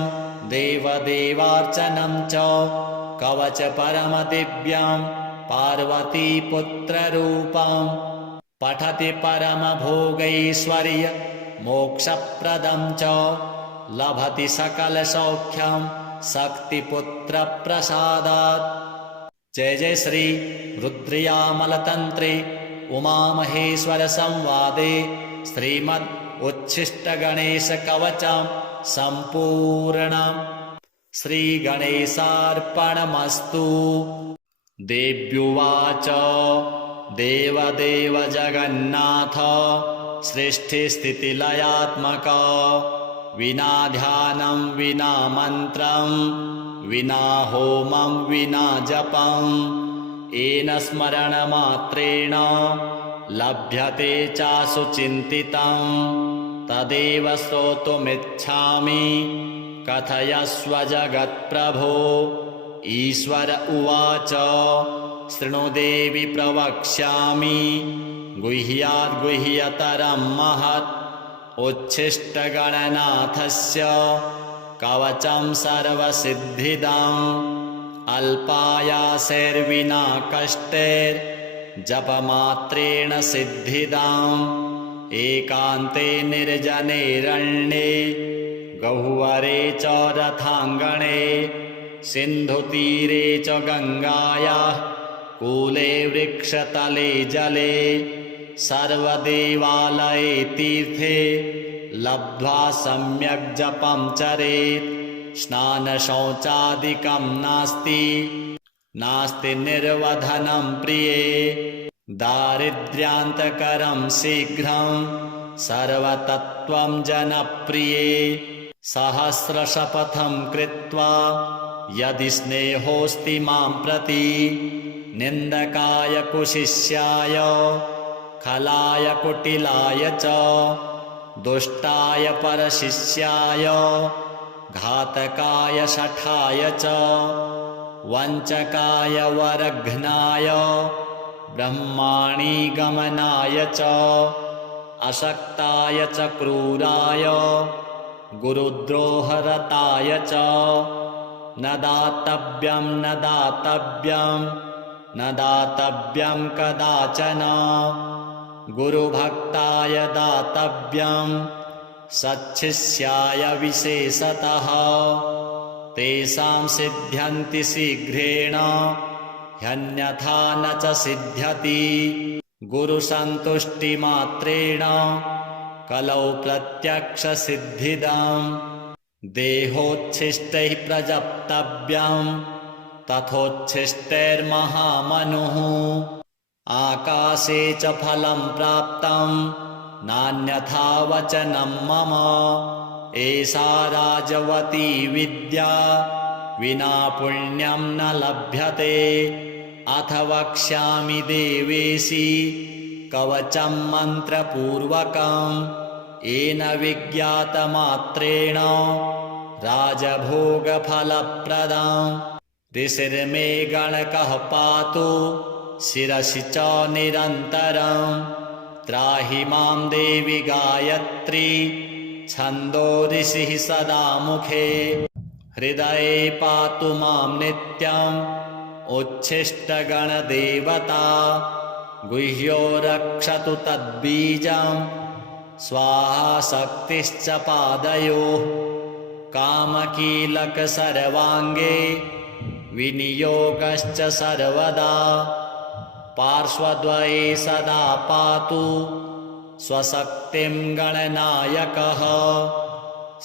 देवदेवार्चनं च कवच परमदिव्यं पार्वतीपुत्ररूपं पठति परमभोगैश्वर्य मोक्षप्रदं च लभति सकलसौख्यं शक्तिपुत्रप्रसादात्। जय जय श्री रुद्रयामलतन्त्रे उमामहेश्वर संवादे श्रीमद् उच्छिष्टगणेशकवचं सम्पूर्णम्। श्रीगणेशार्पणमस्तु। देव्युवाच देवदेव जगन्नाथ सृष्टिस्थितिलयात्मक विना ध्यानं विना मन्त्रं विना होमं विना जपं येन स्मरणमात्रेण लभ्यते चासु चिन्तितं तदेव श्रोतुमिच्छामि कथयस्व जगत्प्रभो। ईश्वर उवाच शृणु देवि प्रवक्ष्यामि गुह्याद् गुह्यतरं महत् उच्छिष्टगणनाथस्य कवचं सर्वसिद्धिदम् अल्पायासेर्विना कष्टैर्जपमात्रेण सिद्धिदम् एकान्ते निर्जनेरण्ये गह्वरे च रथाङ्गणे सिन्धुतीरे च गङ्गायाः कूले वृक्षतले जले सर्वदेवालये तीर्थे लब्ध्वा सम्यक् जपं चरेत् स्नानशौचादिकं नास्ति निर्वधनं प्रिये दारिद्र्यान्तकरं शीघ्रं सर्वतत्त्वं जनप्रिये सहस्रशपथं कृत्वा यदि स्नेहोऽस्ति मां प्रति निन्दकाय कुशिष्याय खलाय कुटिलाय च दुष्टाय परशिष्याय घातकाय शठाय च वञ्चकाय वरघ्नाय ब्रह्माणि गमनाय च अशक्ताय च क्रूराय गुरुद्रोहरताय च न दातव्यं न दातव्यं न दातव्यं कदाचन गुरुभक्ताय दातव्यं सच्छिष्याय विशेषतः तेषां सिद्ध्यन्ति शीघ्रेण ह्यन्यथा न च सिद्ध्यति गुरुसन्तुष्टिमात्रेण कलौ प्रत्यक्षसिद्धिदम् देहोच्छिष्टैः प्रजप्तव्यं तथोच्छिष्टैर्महामनुः आकाशे च फलं प्राप्तं नान्यथा वचनं मम एषा राजवती विद्या विना पुण्यं न लभ्यते अथ वक्ष्यामि देवेशि कवचं मन्त्रपूर्वकम् येन विज्ञातमात्रेण राजभोगफलप्रदम् ऋषिर्मे गणकः पातु शिरसि च निरन्तरम् त्राहि मां देवि गायत्री छन्दो ऋषिः सदा मुखे हृदये पातु मां नित्यम् उच्छिष्टगणदेवता गुह्यो रक्षतु तद्बीजम् स्वाहा शक्तिश्च पादयोः कामकीलक सर्वाङ्गे विनियोगश्च सर्वदा पार्श्वद्वये सदा पातु स्वशक्तिं गणनायकः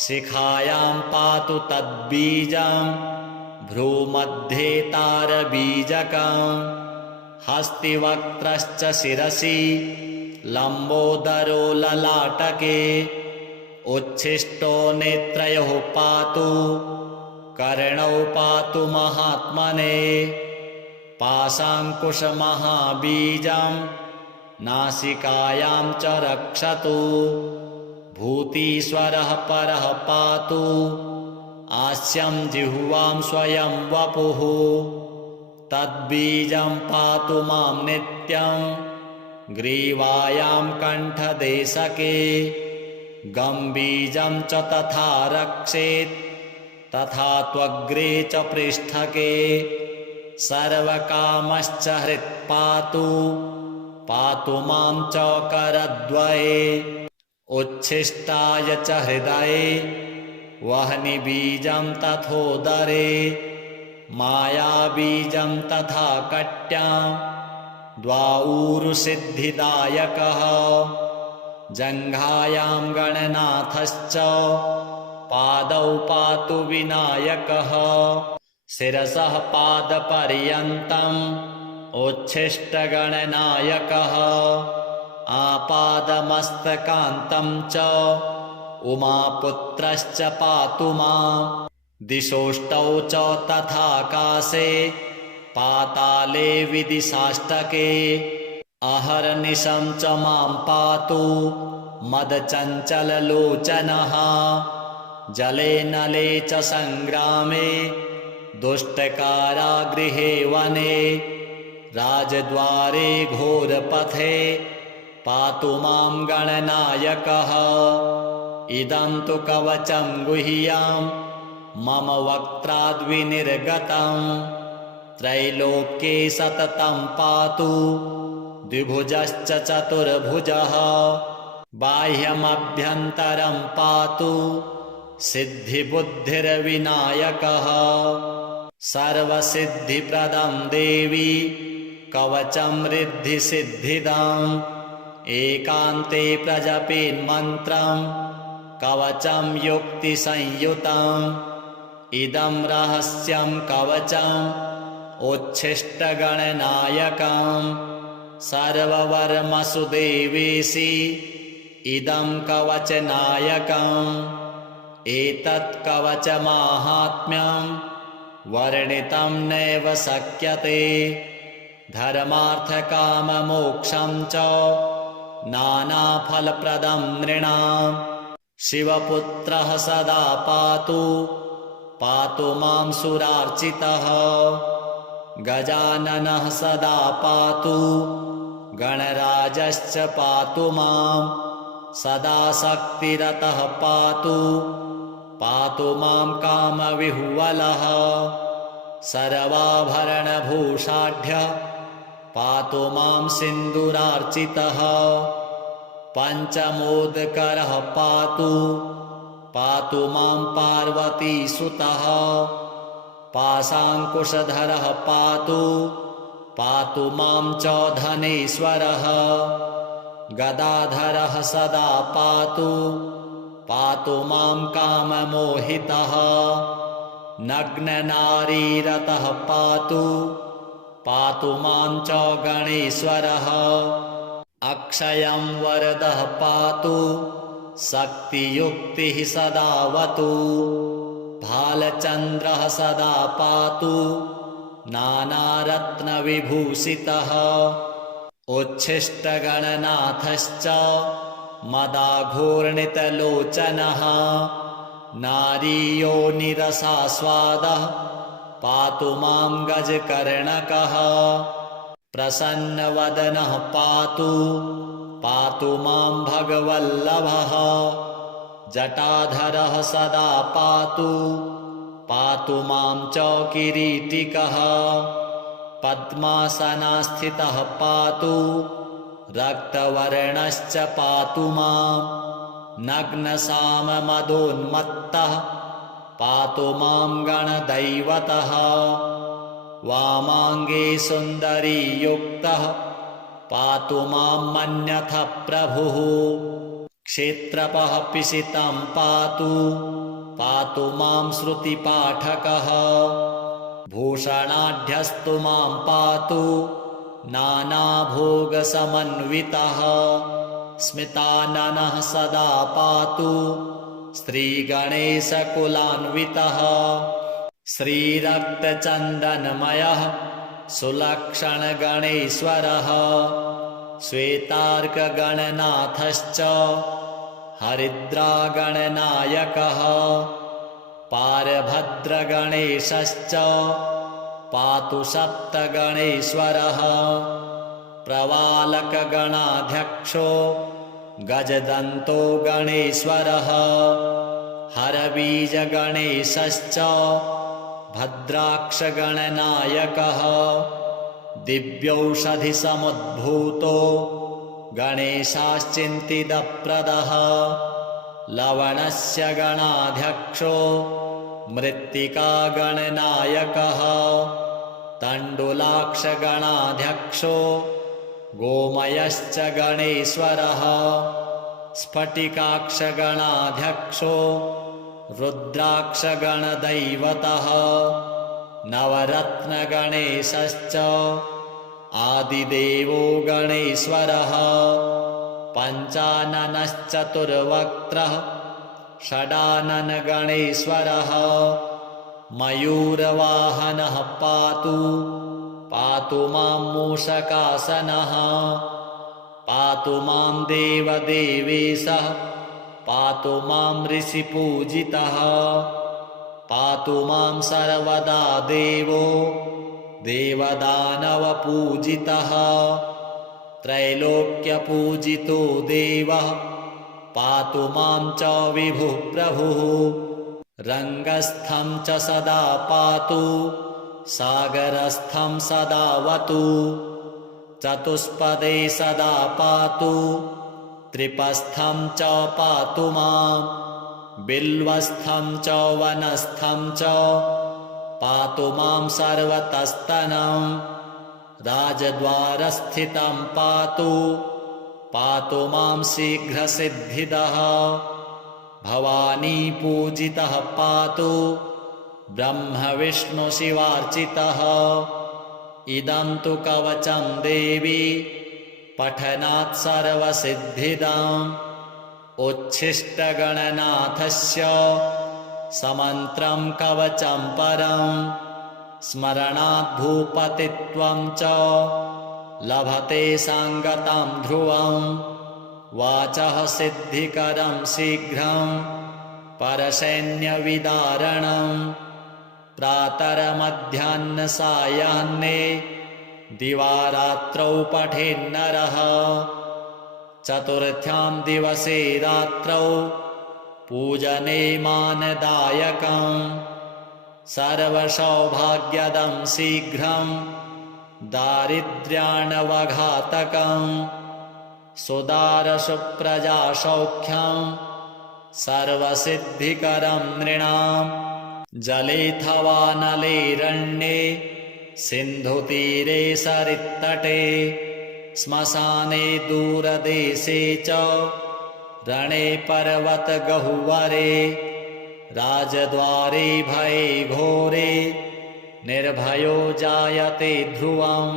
शिखायां पातु तद्बीजं भ्रूमध्ये तारबीजकम् हस्तिवक्त्रश्च शिरसि लम्बोदरो ललाटके उच्छिष्टो नेत्रयोः पातु कर्णौ पातु महात्मने पाशाङ्कुशमहाबीजं नासिकायां च रक्षतु भूतीश्वरः परः पातु आस्यं जिह्वां स्वयं वपुः तद्बीजं पातु मां नित्यं ग्रीवायां कण्ठदेशके गम्बीजं च तथा रक्षेत् तथा त्वग्रे च पृष्ठके सर्वकामश्च हृत्पातु पातु मां च करद्वये उच्छिष्टाय च हृदये वह्निबीजं तथोदरे मायाबीजं तथा कट्यां द्वाऊरुसिद्धिदायकः जङ्घायां गणनाथश्च पादौ पातु विनायकः शिरसः पादपर्यन्तम् उच्छिष्टगणनायकः आपादमस्तकान्तं च उमापुत्रश्च पातु मां दिशोष्टौ च तथाकाशे पाताले विदिशाष्टके अहर्निशं च मां पातु मदचञ्चललोचनः जले नले च सङ्ग्रामे दुष्टकारागृहे वने राजद्वारे घोरपथे पातु मां गणनायकः इदं तु कवचं गुह्यं मम वक्त्राद्विनिर्गतं त्रैलोक्ये सततं पातु द्विभुजश्च चतुर्भुजः बाह्यमभ्यन्तरं पातु सिद्धिबुद्धिर्विनायकः सर्वसिद्धिप्रदं देवी कवचं रिद्धिसिद्धिदम् एकान्ते प्रजपेन्मन्त्रं कवचं युक्तिसंयुतम् इदं रहस्यं कवचम् उच्छिष्टगणनायकं सर्ववर्मसु देवेशि इदं कवचनायकम् एतत् कवचमाहात्म्यं वर्णितं नैव शक्यते धर्मार्थकाममोक्षं च नानाफलप्रदं नृणाम् शिवपुत्रः सदा पातु पातु मां सुरार्चितः गजाननः सदा पातु गणराजश्च पातु मां सदा शक्तिरतः पातु मां कामविह्वलः सर्वाभरणभूषाढ्यः पातु मां सिन्दूरार्चितः पञ्चमोदकरः पातु मां पार्वतीसुतः पाशाङ्कुशधरः पातु मां च धनेश्वरः गदाधरः सदा पातु मां काममोहितः नग्ननारीरतः पातु मां च गणेश्वरः अक्षयं वरदः पातु शक्तियुक्तिः सदावतु भालचन्द्रः सदा पातु नानारत्नविभूषितः उच्छिष्टगणनाथश्च मदाघूर्णितलोचनः नारीयोनिरसास्वादः पातु मां गजकर्णकः प्रसन्नवदनः पातु मां भगवल्लभः जटाधरः सदा पातु मां च किरीटिकः पद्मासनास्थितः पातु रक्तवर्णश्च पातु मां नग्नसाममदोन्मत्तः पातु मां गणदैवतः वामाङ्गे सुन्दरीयुक्तः पातु मां मन्यथ प्रभुः क्षेत्रपः पिशितं पातु मां श्रुतिपाठकः भूषणाढ्यस्तु मां पातु नानाभोगसमन्वितः स्मिताननः सदा पातु श्रीगणेशकुलान्वितः श्रीरक्तचन्दनमयः सुलक्षणगणेश्वरः श्वेतार्कगणनाथश्च हरिद्रागणनायकः पारभद्रगणेशश्च पातु सप्तगणेश्वरः प्रवालकगणाध्यक्षो गजदन्तो गणेश्वरः हरबीजगणेशश्च भद्राक्षगणनायकः दिव्यौषधिसमुद्भूतो गणेशाश्चिन्तितप्रदः लवणस्य गणाध्यक्षो मृत्तिकागणनायकः तण्डुलाक्षगणाध्यक्षो गोमयश्च गणेश्वरः स्फटिकाक्षगणाध्यक्षो रुद्राक्षगणदैवतः नवरत्नगणेशश्च आदिदेवो गणेश्वरः पञ्चाननश्चतुर्वक्त्रः षडाननगणेश्वरः मयूरवाहनः पातु मां मूषकासनः पातु मां देवदेवेशः पातु मां ऋषिपूजितः पातु मां सर्वदा देवो देवदानवपूजितः त्रैलोक्यपूजितो देवः पातु मां च विभुः प्रभुः रङ्गस्थं च सदा पातु सागरस्थं सदावतु चतुष्पदे सदा पातु त्रिपस्थं च पातु मां बिल्वस्थं च वनस्थं च पातु मां सर्वतस्तनं राजद्वारस्थितं पातु मां शीघ्रसिद्धिदः भवानी पूजितः पातु ब्रह्मविष्णुशिवार्चितः इदं तु कवचं देवी पठनात् सर्वसिद्धिदम् उच्छिष्टगणनाथस्य समन्त्रं कवचं परं स्मरणात् भूपतित्वं च लभते साङ्गतं ध्रुवं वाचः सिद्धिकरं शीघ्रं परसैन्यविदारणं प्रातरमध्याह्नसायाह्ने दिवारात्रौ पठेन्नरः चतुर्थ्यां दिवसे रात्रौ पूजने मानदायकं सर्वसौभाग्यदं शीघ्रं दारिद्र्याणवघातकं सुदारसुप्रजासौख्यं सर्वसिद्धिकरं नृणां जलेऽथवा नलेरण्ये सिन्धुतीरे सरित्तटे श्मशाने दूरदेशे च रणे पर्वतगह्वरे राजद्वारे भये घोरे निर्भयो जायते ध्रुवं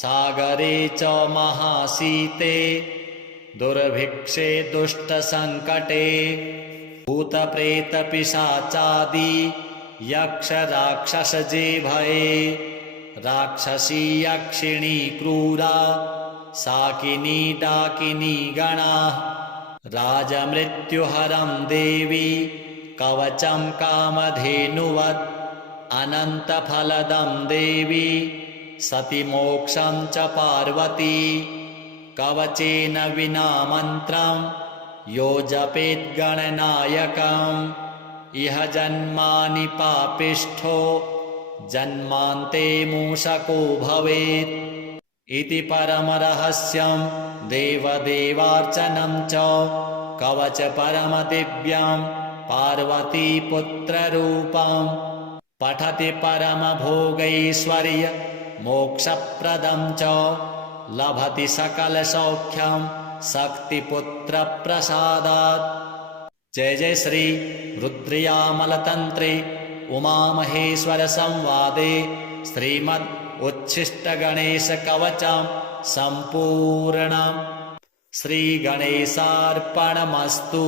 सागरे च महाशीते दुर्भिक्षे दुष्टसङ्कटे भूतप्रेतपिशाचादि यक्षराक्षसजे भये राक्षसी यक्षिणी क्रूरा साकिनी डाकिनी गणाः राजमृत्युहरं देवी कवचं कामधेनुवत् अनन्तफलदं देवी सति मोक्षं च पार्वती कवचेन विना मन्त्रं यो जपेत् गणनायकम् इह जन्मानि पापिष्ठो जन्मान्ते मूषको भवेत् इति परमरहस्यं देवदेवार्चनं च कवच परमदिव्यं पार्वतीपुत्ररूपं पठति परमभोगैश्वर्य मोक्षप्रदं च लभति सकलसौख्यं शक्तिपुत्रप्रसादात्। जय जय श्री रुद्रयामलतन्त्रे उमामहेश्वर संवादे श्रीमद् उच्छिष्टगणेशकवचं सम्पूर्णम्। श्रीगणेशार्पणमस्तु।